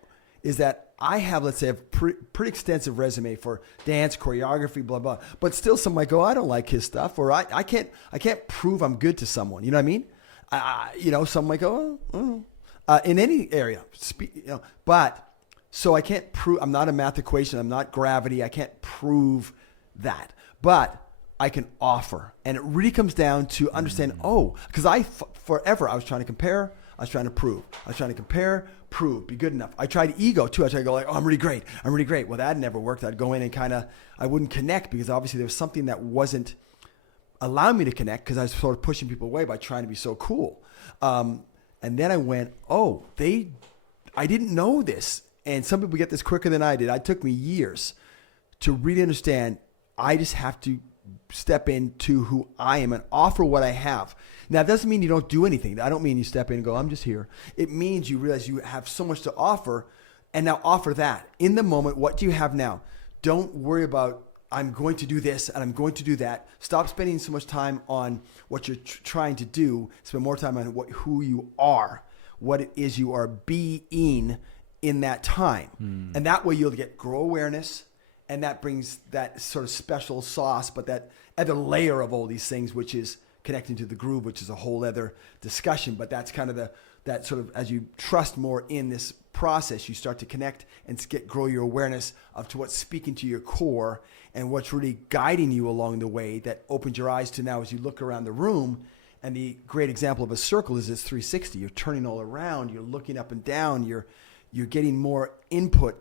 is that I have, let's say, a pretty extensive resume for dance, choreography, blah, blah. But still some might go, I don't like his stuff, or I can't prove I'm good to someone. You know what I mean? Some might go, in any area. But so I can't prove, I'm not a math equation, I'm not gravity, I can't prove that. But I can offer. And it really comes down to understand, because forever I was trying to compare, I was trying to prove. I was trying to compare, prove, be good enough. I tried ego too. I tried to go like, I'm really great. Well, that never worked. I'd go in and I wouldn't connect because obviously there was something that wasn't allowing me to connect because I was sort of pushing people away by trying to be so cool. And then I went, I didn't know this. And some people get this quicker than I did. It took me years to really understand I just have to step into who I am and offer what I have. Now, it doesn't mean you don't do anything. I don't mean you step in and go, I'm just here. It means you realize you have so much to offer, and now offer that. In the moment, what do you have now? Don't worry about, I'm going to do this and I'm going to do that. Stop spending so much time on what you're trying to do. Spend more time on who you are, what it is you are being in that time. And that way you'll grow awareness, and that brings that sort of special sauce, but that other layer of all these things, which is connecting to the groove, which is a whole other discussion. But that's kind of that sort of, as you trust more in this process, you start to connect and grow your awareness to what's speaking to your core and what's really guiding you along the way, that opens your eyes to now as you look around the room. And the great example of a circle is this 360. You're turning all around, you're looking up and down, you're getting more input,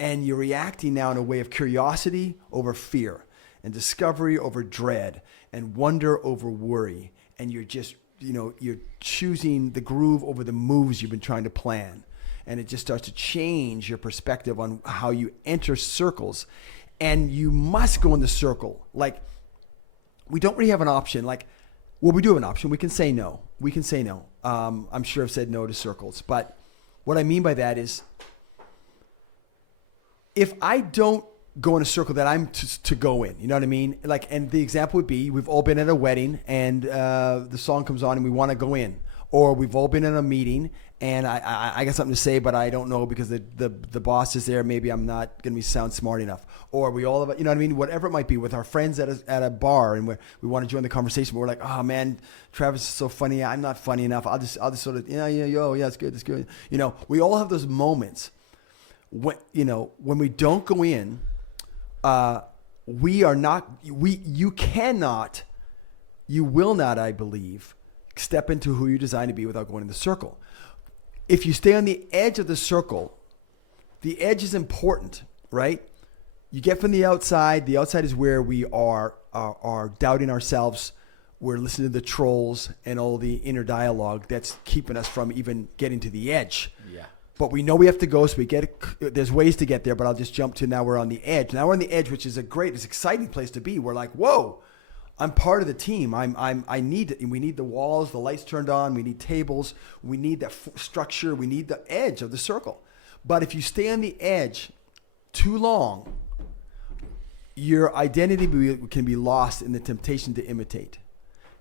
and you're reacting now in a way of curiosity over fear, and discovery over dread, and wonder over worry. And you're just, you're choosing the groove over the moves you've been trying to plan. And it just starts to change your perspective on how you enter circles. And you must go in the circle. Like, we don't really have an option. We do have an option. We can say no. I'm sure I've said no to circles. But what I mean by that is, if I don't go in a circle that I'm to go in, you know what I mean? And the example would be, we've all been at a wedding and the song comes on and we want to go in. Or we've all been in a meeting and I got something to say, but I don't know because the boss is there. Maybe I'm not going to sound smart enough. Or we all have, you know what I mean? Whatever it might be, with our friends at a bar, and we want to join the conversation, but we're like, oh man, Travis is so funny. I'm not funny enough. I'll just sort of, yeah, it's good. We all have those moments when we don't go in, you will not, I believe, step into who you're designed to be without going in the circle. If you stay on the edge of the circle, the edge is important, right? You get from the outside. The outside is where we are doubting ourselves. We're listening to the trolls and all the inner dialogue that's keeping us from even getting to the edge. Yeah. But we know we have to go, so there's ways to get there, but I'll just jump to now we're on the edge. Now we're on the edge, which is it's exciting place to be. We're like, whoa, I'm part of the team. We need the walls, the lights turned on, we need tables, we need that structure, we need the edge of the circle. But if you stay on the edge too long, your identity can be lost in the temptation to imitate.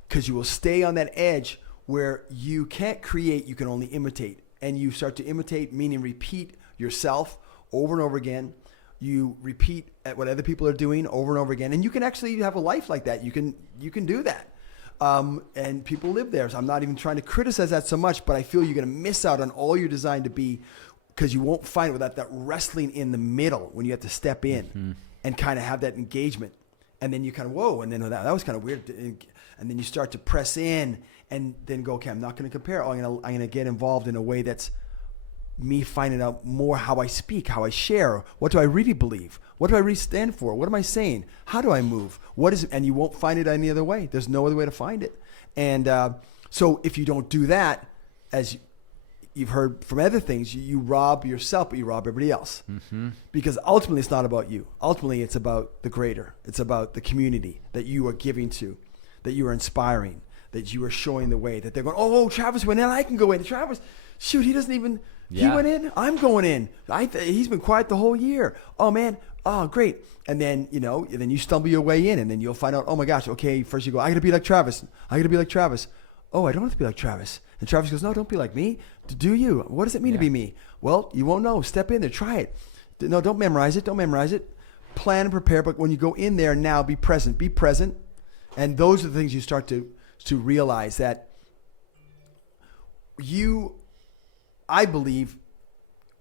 Because you will stay on that edge where you can't create, you can only imitate. And you start to imitate, meaning repeat yourself over and over again. You repeat at what other people are doing over and over again. And you can actually have a life like that. You can do that. And people live there. So I'm not even trying to criticize that so much, but I feel you're going to miss out on all you're designed to be because you won't find it without that wrestling in the middle when you have to step in and kind of have that engagement. And then you kind of, whoa, and then that was kind of weird. And then you start to press in and then go, okay, I'm not going to compare. I'm going to get involved in a way that's me finding out more how I speak, how I share. What do I really believe? What do I really stand for? What am I saying? How do I move? What is it? And you won't find it any other way. There's no other way to find it. And so if you don't do that, as you've heard from other things, you rob yourself, but you rob everybody else. Mm-hmm. Because ultimately, it's not about you. Ultimately, it's about the greater. It's about the community that you are giving to, that you are inspiring, that you are showing the way, that they're going, oh, Travis went in, I can go in. Travis, shoot, he doesn't even, he went in, I'm going in. He's been quiet the whole year. Oh, man. Oh, great. And then, then you stumble your way in, and then you'll find out, oh my gosh, okay, first you go, I got to be like Travis. I got to be like Travis. Oh, I don't have to be like Travis. And Travis goes, no, don't be like me. Do you? What does it mean to be me? Well, you won't know. Step in there. Try it. No, don't memorize it. Don't memorize it. Plan and prepare. But when you go in there now, be present. Be present. And those are the things you start to realize that I believe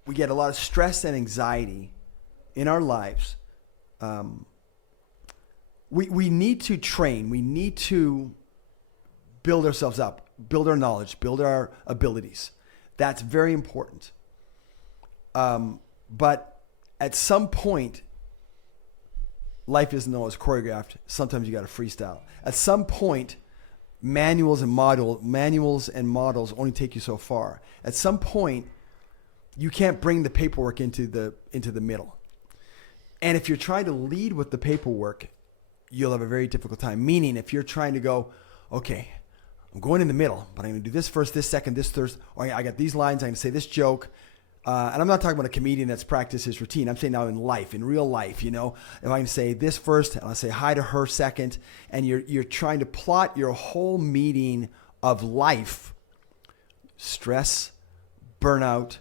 we get a lot of stress and anxiety in our lives. We need to train. We need to build ourselves up, build our knowledge, build our abilities. That's very important. But at some point, life isn't always choreographed. Sometimes you got to freestyle. At some point, manuals and models only take you so far. At some point, you can't bring the paperwork into the middle. And if you're trying to lead with the paperwork, you'll have a very difficult time. Meaning, if you're trying to go, okay, I'm going in the middle, but I'm going to do this first, this second, this third. Or I got these lines. I'm going to say this joke. And I'm not talking about a comedian that's practiced his routine. I'm saying now in life, in real life, if I can say this first, and I'll say hi to her second, and you're trying to plot your whole meeting of life, stress, burnout,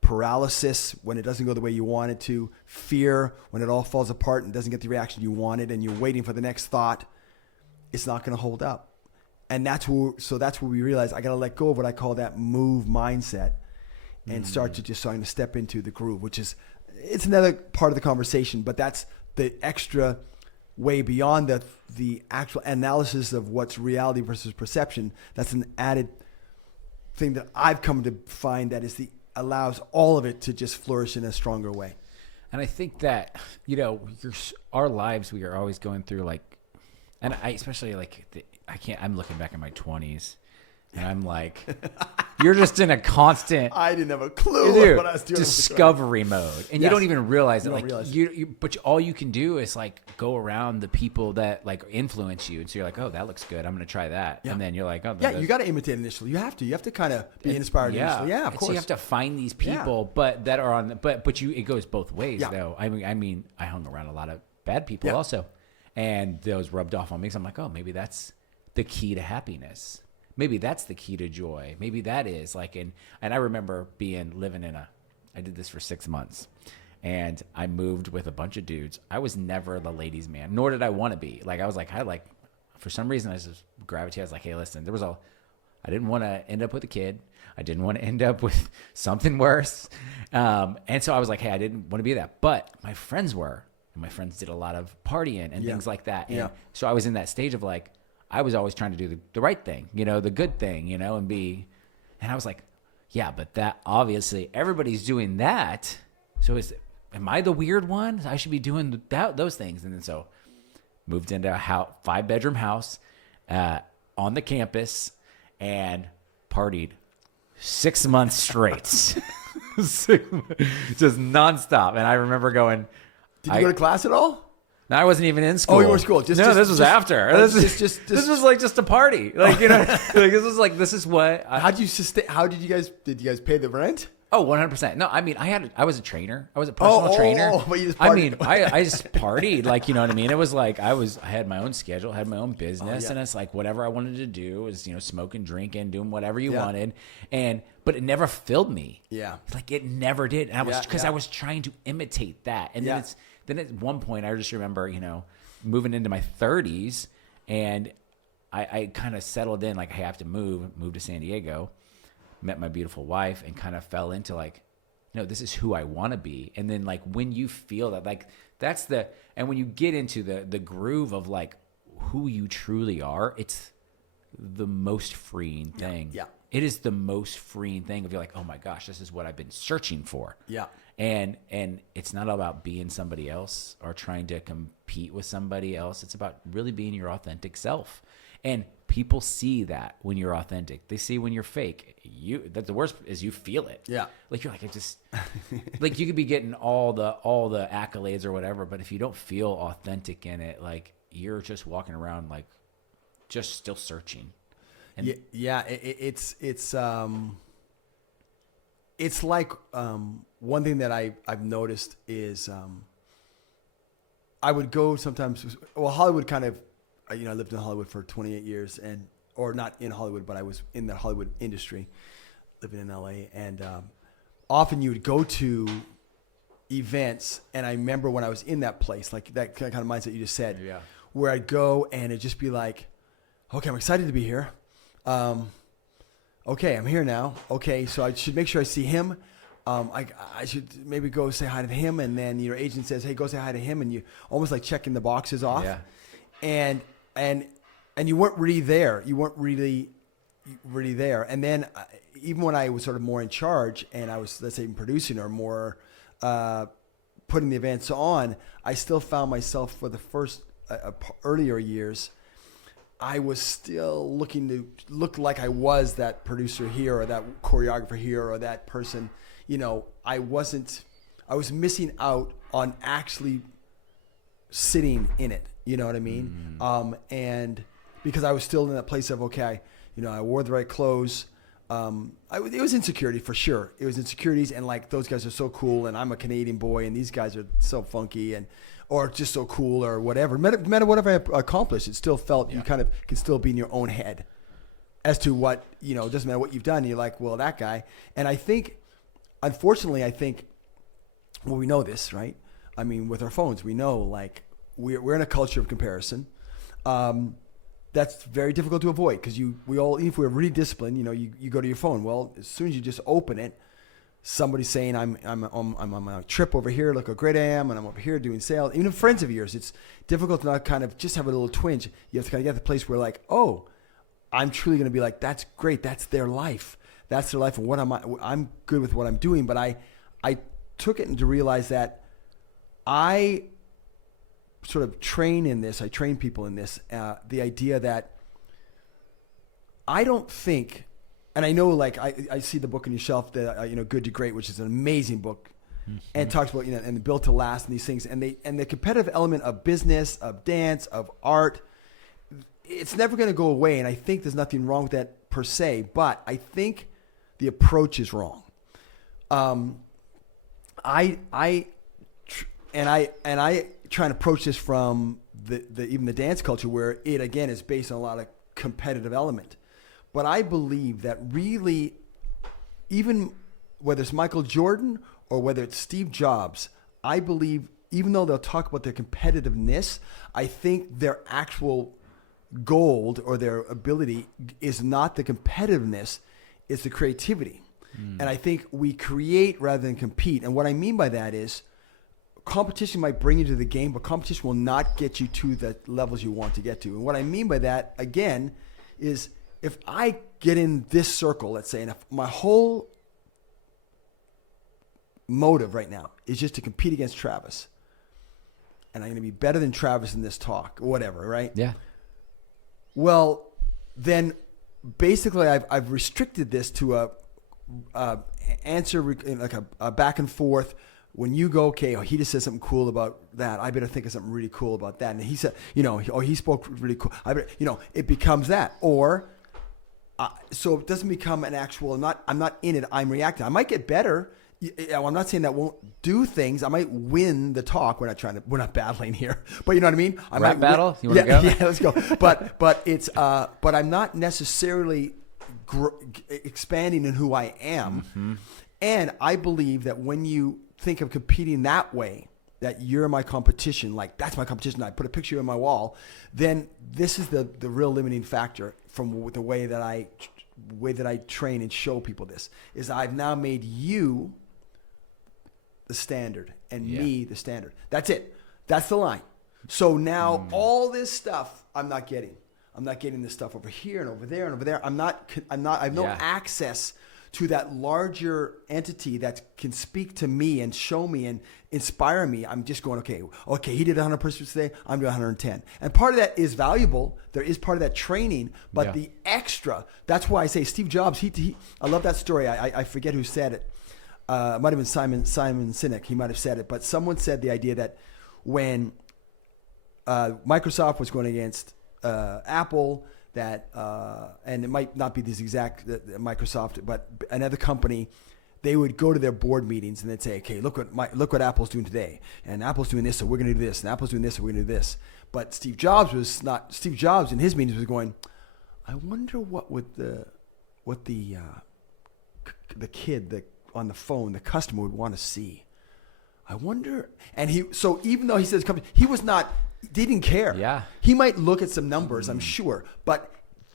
paralysis when it doesn't go the way you want it to, fear when it all falls apart and doesn't get the reaction you wanted, and you're waiting for the next thought, it's not going to hold up. And that's where we realize I got to let go of what I call that move mindset and start to just starting to step into the groove, which is, it's another part of the conversation, but that's the extra way beyond the actual analysis of what's reality versus perception. That's an added thing that I've come to find that allows all of it to just flourish in a stronger way. And I think that, our lives, we are always going through and I especially I'm looking back at my 20s and I'm like, you're just in a constant. I didn't have a clue what I was doing. Discovery mode. And you don't even realize it. You but all you can do is go around the people that influence you. And so you're like, oh, that looks good. I'm going to try that. Yeah. And then you're like, oh, yeah, you got to imitate initially. You have to kind of be inspired initially. Yeah, of course. So you have to find these people, but that are it goes both ways though. I mean, I hung around a lot of bad people also. And those rubbed off on me. So I'm like, oh, maybe that's the key to happiness. Maybe that's the key to joy. Maybe that is and I remember living I did this for 6 months and I moved with a bunch of dudes. I was never the ladies' man, nor did I want to be. For some reason I just gravitated. I was like, hey, listen, I didn't want to end up with a kid. I didn't want to end up with something worse. And so I was like, hey, I didn't want to be that. But my friends were, and my friends did a lot of partying and things like that. And so I was in that stage of I was always trying to do the right thing, the good thing, and I was like, yeah, but that obviously everybody's doing that. So am I the weird one? I should be doing those things. And then so moved into a 5-bedroom house on the campus and partied 6 months straight, just nonstop. And I remember going, did you go to class at all? No, I wasn't even in school. Oh, you were in school. This was after. This was just a party. This is what. How did you guys pay the rent? Oh, 100%. No, I mean, I was a trainer. I was a personal trainer. But you just partied. I just partied. You know what I mean? It was I had my own schedule, had my own business, and it's whatever I wanted to do was, smoking, drinking, doing whatever you wanted. But it never filled me. Yeah. It never did. And I was trying to imitate that. And then at one point, I just remember, moving into my 30s, and I kind of settled in, I have to move to San Diego, met my beautiful wife, and kind of fell into this is who I want to be. And then when you feel that, that's and when you get into the groove of who you truly are, it's the most freeing thing. Yeah. It is the most freeing thing of you're oh my gosh, this is what I've been searching for. Yeah. And it's not about being somebody else or trying to compete with somebody else. It's about really being your authentic self. And people see that when you're authentic. They see when you're fake. That's the worst is you feel it. Yeah. Like you're like, I just like you could be getting all the accolades or whatever, but if you don't feel authentic in it, like you're just walking around like just still searching. And it's like one thing that I've noticed is I would go sometimes. Well, Hollywood kind of, I lived in Hollywood for 28 years, or not in Hollywood, but I was in the Hollywood industry, living in LA, and often you would go to events, and I remember when I was in that place, like that kind of mindset you just said, where I'd go and it'd just be like, okay, I'm excited to be here. Okay, I'm here now. Okay, so I should make sure I see him. I should maybe go say hi to him, and then your agent says, "Hey, go say hi to him," and you almost like checking the boxes off. Yeah. And you weren't really there. You weren't really there. And then even when I was sort of more in charge, and I was, let's say, producing or more putting the events on, I still found myself for the first earlier years, I was still looking to look like I was that producer here or that choreographer here or that person. I was missing out on actually sitting in it. You know what I mean? And because I was still in that place of, okay, I wore the right clothes. It was insecurity for sure. It was insecurities, and like those guys are so cool, and I'm a Canadian boy, and these guys are so funky, or just so cool, or whatever. No matter whatever I accomplished, it still felt you kind of can still be in your own head as to what it doesn't matter what you've done. You're like, well, that guy, and I think, unfortunately, well, we know this, right? I mean, with our phones, we know like we're in a culture of comparison. That's very difficult to avoid because we all, even if we're really disciplined, you go to your phone. Well, as soon as you just open it, somebody's saying I'm on a trip over here. Look how great I am, and I'm over here doing sales. Even friends of yours, it's difficult to not kind of just have a little twinge. You have to kind of get to the place where like, oh, I'm truly going to be like, that's great. That's their life. That's their life. And what I'm good with what I'm doing. But I took it to realize that I sort of train in this. I train people in this. The idea that I don't think, and I know, like I see the book on your shelf, the Good to Great, which is an amazing book, and it talks about and Built to Last and these things, and the competitive element of business, of dance, of art, it's never going to go away. And I think there's nothing wrong with that per se, but I think the approach is wrong. I try and approach this from even the dance culture, where it again is based on a lot of competitive element. But I believe that really, even whether it's Michael Jordan or whether it's Steve Jobs, I believe even though they'll talk about their competitiveness, I think their actual gold or their ability is not the competitiveness, it's the creativity. And I think we create rather than compete. And what I mean by that is competition might bring you to the game, but competition will not get you to the levels you want to get to. And what I mean by that, again, is if I get in this circle, let's say, and if my whole motive right now is just to compete against Travis, and I'm going to be better than Travis in this talk or whatever, right? Yeah. Well, then basically I've restricted this to a answer, like a back and forth. When you go, okay, he just said something cool about that, I better think of something really cool about that. And he said, he spoke really cool. It becomes that. Or, so it doesn't become an actual, I'm not in it, I'm reacting. I might get better. I'm not saying that won't do things. I might win the talk. We're not battling here, but you know what I mean? I Rap battle? You want to go? Yeah, let's go. But I'm not necessarily expanding in who I am. Mm-hmm. And I believe that when you think of competing that way, that you're my competition, like that's my competition, I put a picture on my wall, then this is the real limiting factor from the way that I train and show people this, is I've now made you the standard and me the standard. That's it. That's the line. So now all this stuff I'm not getting. I'm not getting this stuff over here and over there and over there. I have no access to that larger entity that can speak to me and show me and inspire me, I'm just going, okay, he did 100% today, I'm doing 110. And part of that is valuable. There is part of that training, but the extra, that's why I say Steve Jobs, I love that story. I forget who said it. It might have been Simon Sinek. He might have said it, but someone said the idea that when Microsoft was going against Apple, that and it might not be this exact Microsoft, but another company, they would go to their board meetings and they'd say, okay, look what Apple's doing today, and Apple's doing this, so we're going to do this, and Apple's doing this, so we're going to do this. But Steve Jobs in his meetings was going, I wonder what the kid on the phone, the customer would want to see. I wonder, and even though he says he was not. They didn't care. Yeah. He might look at some numbers, I'm sure, but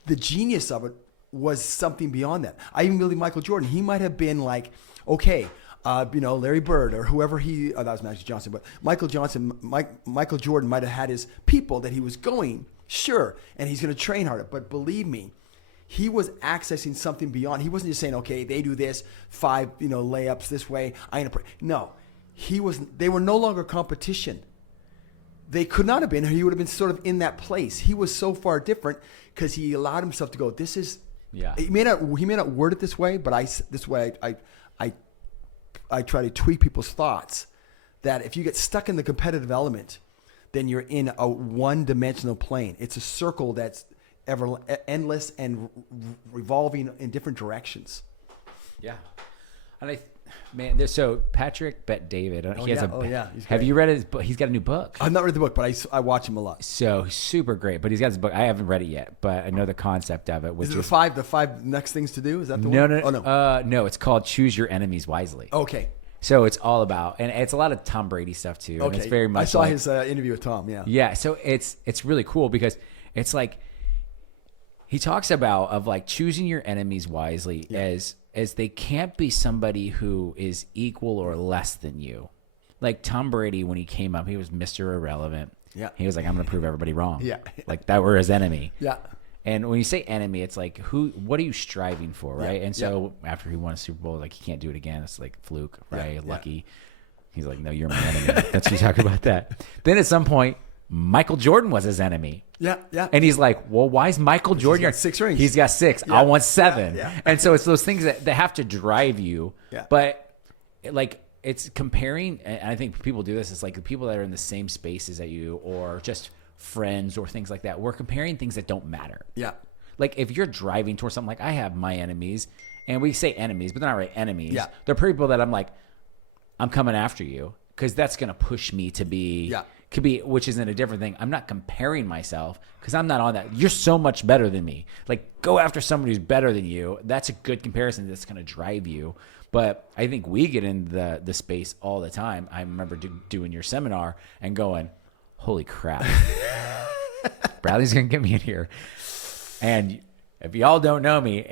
the genius of it was something beyond that. I even believe Michael Jordan, he might have been like, okay, Larry Bird or whoever that was Magic Johnson, but Michael Jordan might have had his people that he was going, sure, and he's going to train harder. But believe me, he was accessing something beyond. He wasn't just saying, okay, they do this, 5, layups this way. No, they were no longer competition. They could not have been, or he would have been sort of in that place. He was so far different because he allowed himself to go, this is, he may not word it this way, but this way I try to tweak people's thoughts, that if you get stuck in the competitive element, then you're in a one-dimensional plane. It's a circle that's endless and revolving in different directions. Yeah. And so Patrick Bet-David, he has have you read his book? He's got a new book. I've not read the book, but I watch him a lot. So super great, but he's got his book. I haven't read it yet, but I know the concept of it. Which is it the five next things to do? Is that the one? No. Oh, no. No, it's called Choose Your Enemies Wisely. Okay. So it's all about, and it's a lot of Tom Brady stuff too. Okay. And it's very much. I saw his interview with Tom. Yeah. Yeah. So it's really cool because it's like he talks about choosing your enemies wisely as they can't be somebody who is equal or less than you. Like Tom Brady, when he came up, he was Mr. Irrelevant. Yeah. He was like, I'm going to prove everybody wrong. Yeah. Like that were his enemy. Yeah. And when you say enemy, it's like, what are you striving for, right? Yeah. And so after he won a Super Bowl, he can't do it again. It's like fluke, right? Yeah. Lucky. He's like, no, you're my enemy. That's what you talk about that. Then at some point, Michael Jordan was his enemy. Yeah, yeah. And he's like, well, why is Michael Jordan? He's got 6 rings. He's got 6. Yeah. I want 7. Yeah. And so it's those things that have to drive you. Yeah. But it's comparing, and I think people do this. It's like the people that are in the same spaces as you, or just friends or things like that. We're comparing things that don't matter. Yeah. Like if you're driving towards something, like I have my enemies, and we say enemies, but they're not really enemies. Yeah. They're people that I'm like, I'm coming after you because that's going to push me to be. Yeah. Could be, which isn't a different thing. I'm not comparing myself because I'm not on that. You're so much better than me. Like, go after somebody who's better than you. That's a good comparison that's going to drive you. But I think we get in the space all the time. I remember doing your seminar and going, holy crap. Bradley's going to get me in here. And if y'all don't know me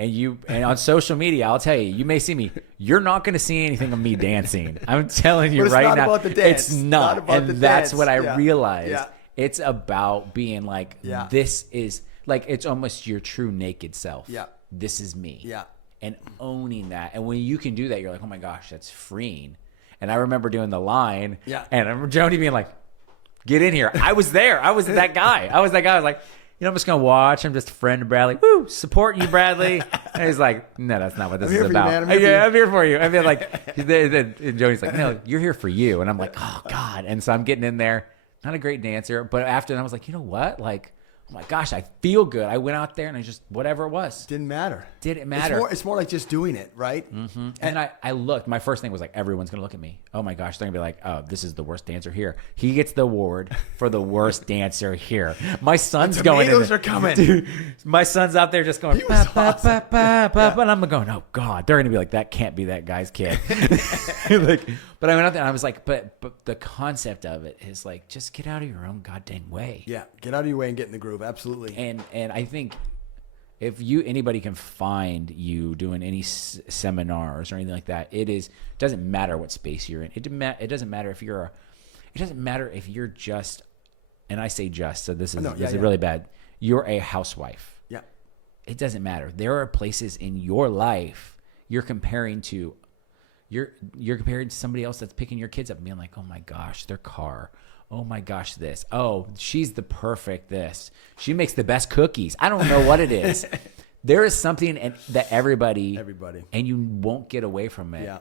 and on social media, I'll tell you, you may see me. You're not going to see anything of me dancing. I'm telling you right now. About the dance. It's not. And that's what I realized. Yeah. It's about being like, this is like, it's almost your true naked self. Yeah. This is me. Yeah. And owning that. And when you can do that, you're like, oh my gosh, that's freeing. And I remember doing the line. Yeah. And I remember Joni being like, get in here. I was there. I was that guy. I was like, I'm just going to watch. I'm just a friend of Bradley. Woo, supporting you, Bradley. And he's like, no, that's not what this is about. I'm here for you. I mean, like, then Joni's like, no, you're here for you. And I'm like, oh, God. And so I'm getting in there. Not a great dancer. But after that, I was like, you know what? Like, oh, my gosh, I feel good. I went out there and I just, whatever it was. Didn't matter. Didn't matter. It's more like just doing it, right? Mm-hmm. And I looked. My first thing was like, everyone's going to look at me. Oh, my gosh. They're going to be like, oh, this is the worst dancer here. He gets the award for the worst dancer here. My son's going. Tomatoes are coming. Dude, my son's out there just going, awesome. and I'm going, oh, God. They're going to be like, that can't be that guy's kid. But I went out there and I was like, but the concept of it is like, just get out of your own goddamn way. Yeah. Get out of your way and get in the groove. Absolutely. And I think if anybody can find you doing any seminars or anything like that, it doesn't matter what space you're in. It doesn't matter if you're just, and I say just, so this is really bad. You're a housewife. Yeah. It doesn't matter. There are places in your life you're comparing to you're comparing to somebody else that's picking your kids up and being like, oh my gosh, their car. Oh my gosh, this. Oh, she's the perfect this. She makes the best cookies. I don't know what it is. There is something that everybody, and you won't get away from it. Yeah.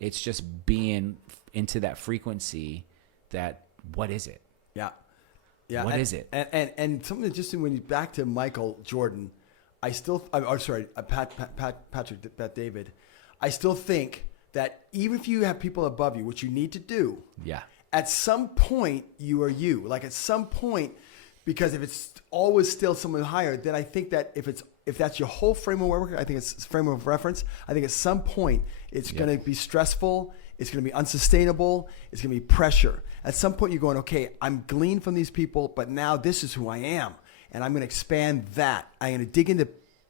It's just being into that frequency that, what is it? Yeah. Yeah. What is it? And something just when you back to Michael Jordan, Pat David, I still think that even if you have people above you, which you need to do, yeah, at some point you are you. Like at some point, because if it's always still someone higher, then I think that if that's your whole frame of work, I think it's frame of reference. I think at some point it's going to be stressful. It's going to be unsustainable. It's going to be pressure. At some point you're going, okay, I'm gleaned from these people, but now this is who I am. And I'm going to expand that. I'm going to dig into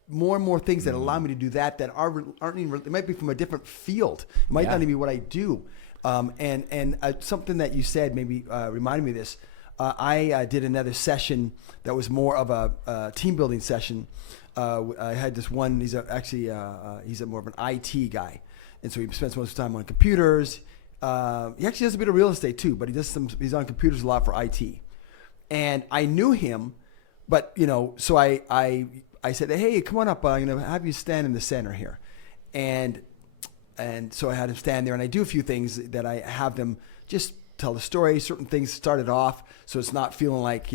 more and more things that allow me to do that aren't even, it might be from a different field. It might not even be what I do. And something that you said maybe reminded me of this. I did another session that was more of a team building session. I had this one, he's more of an IT guy. And so he spends most of his time on computers. He actually does a bit of real estate too, but he's on computers a lot for IT. And I knew him, but so I said, hey, come on up, have you stand in the center here. And so I had him stand there, and I do a few things that I have them just tell the story. Certain things started off, so it's not feeling like,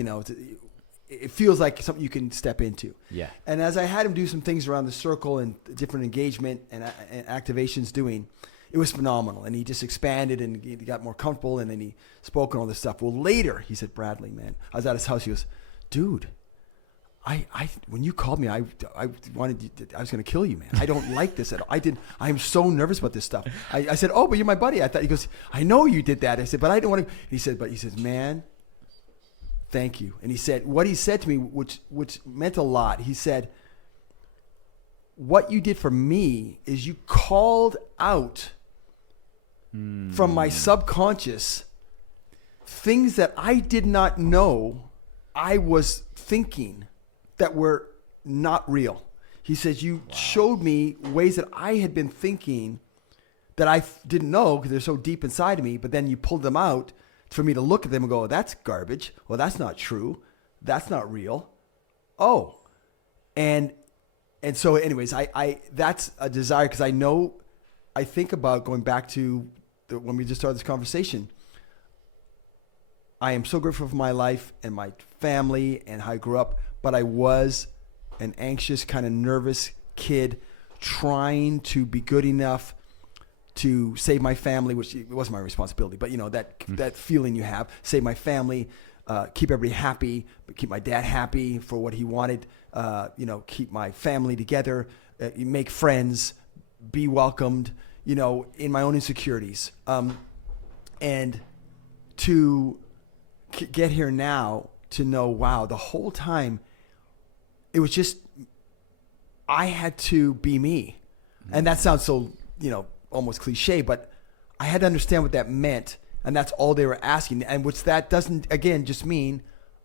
it feels like something you can step into. Yeah. And as I had him do some things around the circle and different engagement and activations doing, it was phenomenal. And he just expanded and he got more comfortable, and then he spoke on all this stuff. Well, later he said, Bradley, man, I was at his house. He goes, dude, when you called me, I was going to kill you, man. I don't like this at all. I'm so nervous about this stuff. I said, oh, but you're my buddy. He goes, I know you did that. I said, but I didn't want to. He says, man, thank you. And he said, what he said to me, which meant a lot. He said, what you did for me is you called out from my subconscious things that I did not know I was thinking that were not real. He says, you showed me ways that I had been thinking that I didn't know because they're so deep inside of me, but then you pulled them out for me to look at them and go, oh, that's garbage. Well, that's not true. That's not real. Oh. And so anyways, I that's a desire, because I think about going back to when we just started this conversation. I am so grateful for my life and my family and how I grew up, but I was an anxious, kind of nervous kid trying to be good enough to save my family, which it wasn't my responsibility, but that feeling you have, save my family, keep everybody happy, but keep my dad happy for what he wanted, keep my family together, make friends, be welcomed, in my own insecurities. And to get here now to know, wow, the whole time it was just, I had to be me. And that sounds so, almost cliche, but I had to understand what that meant. And that's all they were asking. And which that doesn't, again, just mean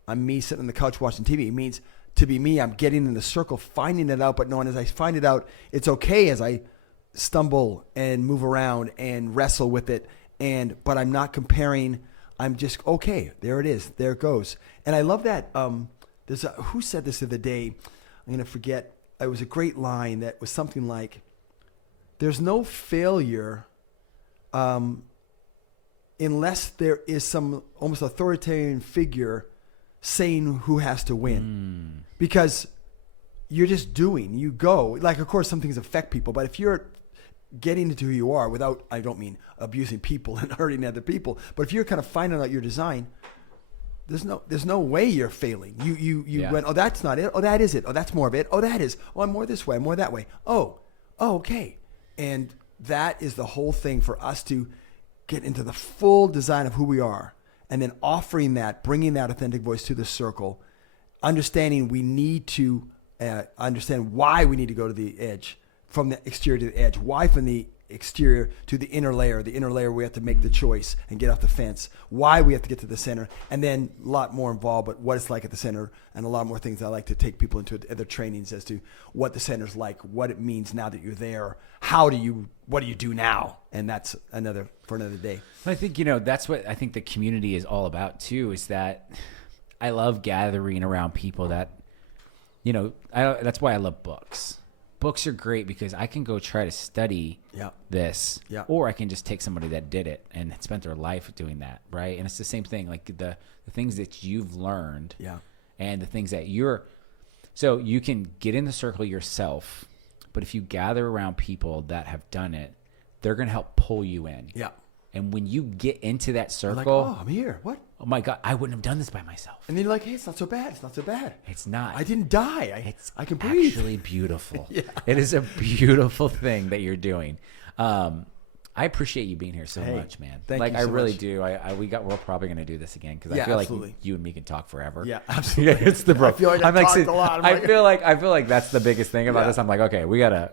I'm me sitting on the couch watching TV. It means to be me, I'm getting in the circle, finding it out, but knowing as I find it out, it's okay as I stumble and move around and wrestle with it. But I'm not comparing. I'm just, okay, there it is. There it goes. And I love that. Who said this the other day? I'm going to forget. It was a great line that was something like, there's no failure unless there is some almost authoritarian figure saying who has to win. Because you're just doing. You go. Like, of course, some things affect people. But if you're getting into who you are without, I don't mean abusing people and hurting other people, but if you're kind of finding out your design, there's no way you're failing. You went, oh, that's not it. Oh, that is it. Oh, that's more of it. Oh, that is. Oh, I'm more this way. I'm more that way. Oh, okay. And that is the whole thing for us to get into the full design of who we are, and then offering that, bringing that authentic voice to the circle, understanding we need to understand why we need to go to the edge, from the exterior to the edge, why from the exterior to the inner layer. The inner layer, we have to make the choice and get off the fence. Why we have to get to the center, and then a lot more involved, but what it's like at the center, and a lot more things I like to take people into other trainings as to what the center's like, what it means now that you're there. What do you do now? And that's for another day. I think, that's what I think the community is all about too, is that I love gathering around people that, that's why I love books. Books are great because I can go try to study this, or I can just take somebody that did it and spent their life doing that, right? And it's the same thing, like the things that you've learned, and the things that so you can get in the circle yourself, but if you gather around people that have done it, they're going to help pull you in. Yeah. And when you get into that circle, like, oh, I'm here. What? Oh my God, I wouldn't have done this by myself. And then you're like, hey, it's not so bad. It's not so bad. It's not. I didn't die. I can breathe. It's actually beautiful. It is a beautiful thing that you're doing. I appreciate you being here so much, man. Thank you so I really much. do. We're probably going to do this again because I feel like you and me can talk forever. Yeah, absolutely. It's the bro. I feel like I've talked a lot. I feel like that's the biggest thing about this. I'm like, okay, we gotta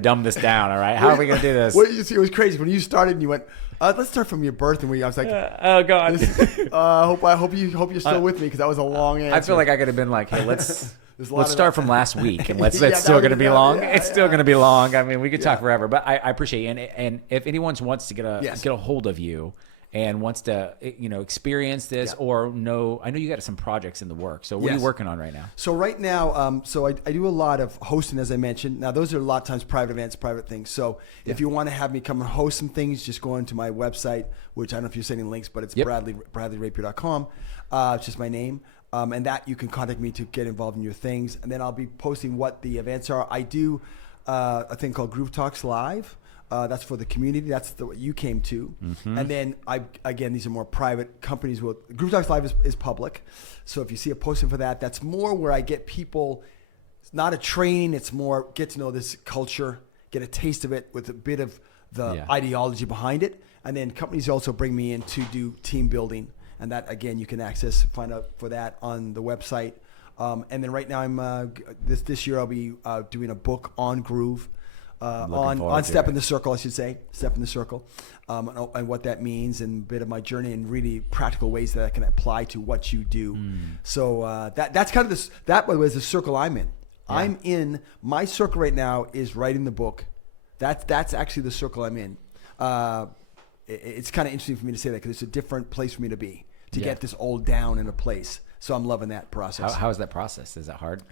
dumb this down. All right, how are we gonna do this? It was crazy when you started and you went, let's start from your birth, and I was like, oh God. I hope you're still with me because that was a long answer. I feel like I could have been like, hey, let's start from last week, and it's still going to be long. It's still going to be long. I mean, we could talk forever, but I appreciate you. And if anyone wants to get a hold of you and wants to experience this or know, I know you got some projects in the work. So what are you working on right now? So right now, I do a lot of hosting, as I mentioned. Now those are a lot of times private events, private things. So if you want to have me come and host some things, just go into my website, which I don't know if you're sending links, but it's bradleyrapier.com. It's just my name. And that you can contact me to get involved in your things. And then I'll be posting what the events are. I do a thing called Groove Talks Live. That's for the community. That's what you came to. Mm-hmm. And then again, these are more private companies. Groove Talks Live is public. So if you see a posting for that, that's more where I get people, it's not a training. It's more get to know this culture, get a taste of it with a bit of the ideology behind it. And then companies also bring me in to do team building. And that, again, you can find out for that on the website. And then right now, I'm this year I'll be doing a book on groove, on Step in the Circle, I should say, Step in the Circle, and what that means, and a bit of my journey and really practical ways that I can apply to what you do. So that's kind of this. That, by the way, is the circle I'm in. Yeah. I'm in my circle right now is writing the book. That's actually the circle I'm in. It's kind of interesting for me to say that because it's a different place for me to be. To get this all down in a place. So I'm loving that process. How is that process? Is it hard?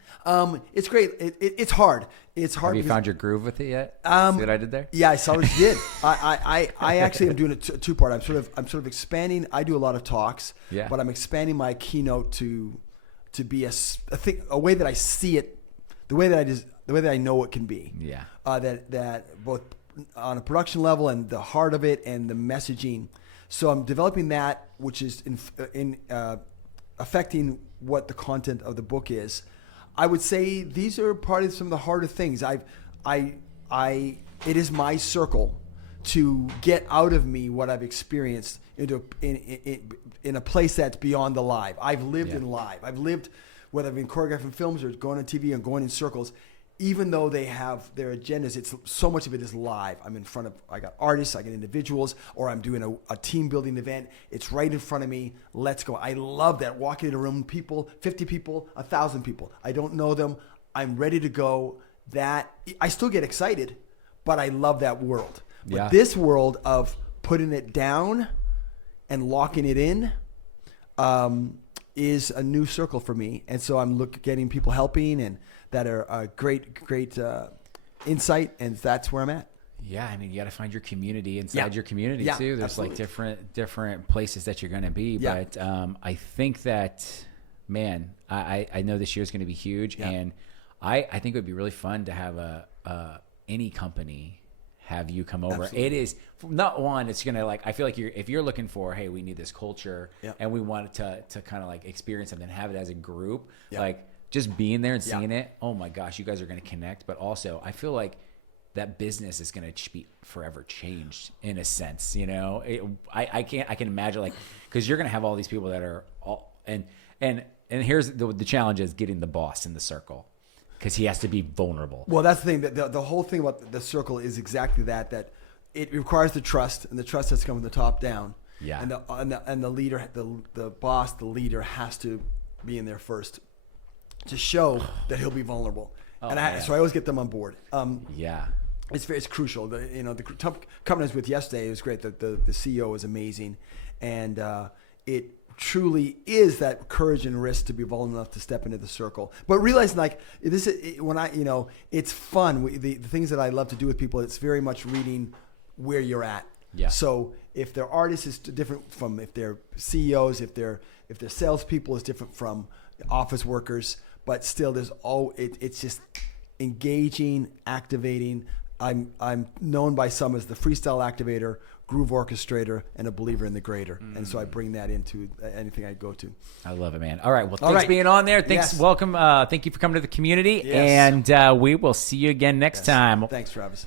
It's great. It's hard. It's hard. Have you found your groove with it yet? See what I did there? Yeah, I saw what you did. I actually am doing a two-part. I'm sort of expanding. I do a lot of talks, but I'm expanding my keynote to be a way that I see it, the way that I know it can be. Yeah. That both on a production level and the heart of it and the messaging. So I'm developing that, which is in affecting what the content of the book is. I would say these are part of some of the harder things. It is my circle to get out of me what I've experienced in a place that's beyond the live. I've lived in live. I've lived, whether I've been choreographing films or going on TV and going in circles. Even though they have their agendas, it's so much of it is live. I'm in front of, I got artists, I got individuals, or I'm doing a team building event. It's right in front of me. Let's go. I love that. Walking in a room, 50 people, 1,000 people. I don't know them. I'm ready to go. I still get excited, but I love that world. But this world of putting it down and locking it in is a new circle for me. And so I'm getting people helping and that are a great insight, and that's where I'm at. Yeah, I mean, you got to find your community inside your community too. There's absolutely. Like different places that you're going to be, but I think that, man, I know this year is going to be huge, and I think it would be really fun to have any company have you come over. Absolutely. It is not one. It's gonna I feel like if you're looking for, hey, we need this culture, and we want to kind of like experience something, have it as a group, like. Just being there and seeing it, oh my gosh, you guys are going to connect. But also, I feel like that business is going to be forever changed in a sense. I can imagine because you're going to have all these people that are all and here's the challenge is getting the boss in the circle. because he has to be vulnerable. Well, that's the thing. The whole thing about the circle is exactly that it requires the trust, and the trust has to come from the top down. Yeah. And the leader, the boss, the leader has to be in there first to show that he'll be vulnerable. So I always get them on board. Yeah. It's crucial. The company I was with yesterday, it was great. The CEO is amazing, and it truly is that courage and risk to be vulnerable enough to step into the circle. But realizing like this is when it's fun. The things that I love to do with people, it's very much reading where you're at. Yeah. So if they're artists, it's different from if they're CEOs. If they're salespeople, is different from office workers. But still, it's just engaging, activating. I'm known by some as the freestyle activator, groove orchestrator, and a believer in the greater. And so I bring that into anything I go to. I love it, man. All right. Well, thanks for being on there. Thanks. Yes. Welcome. Thank you for coming to the community. Yes. And we will see you again next time. Thanks, Travis.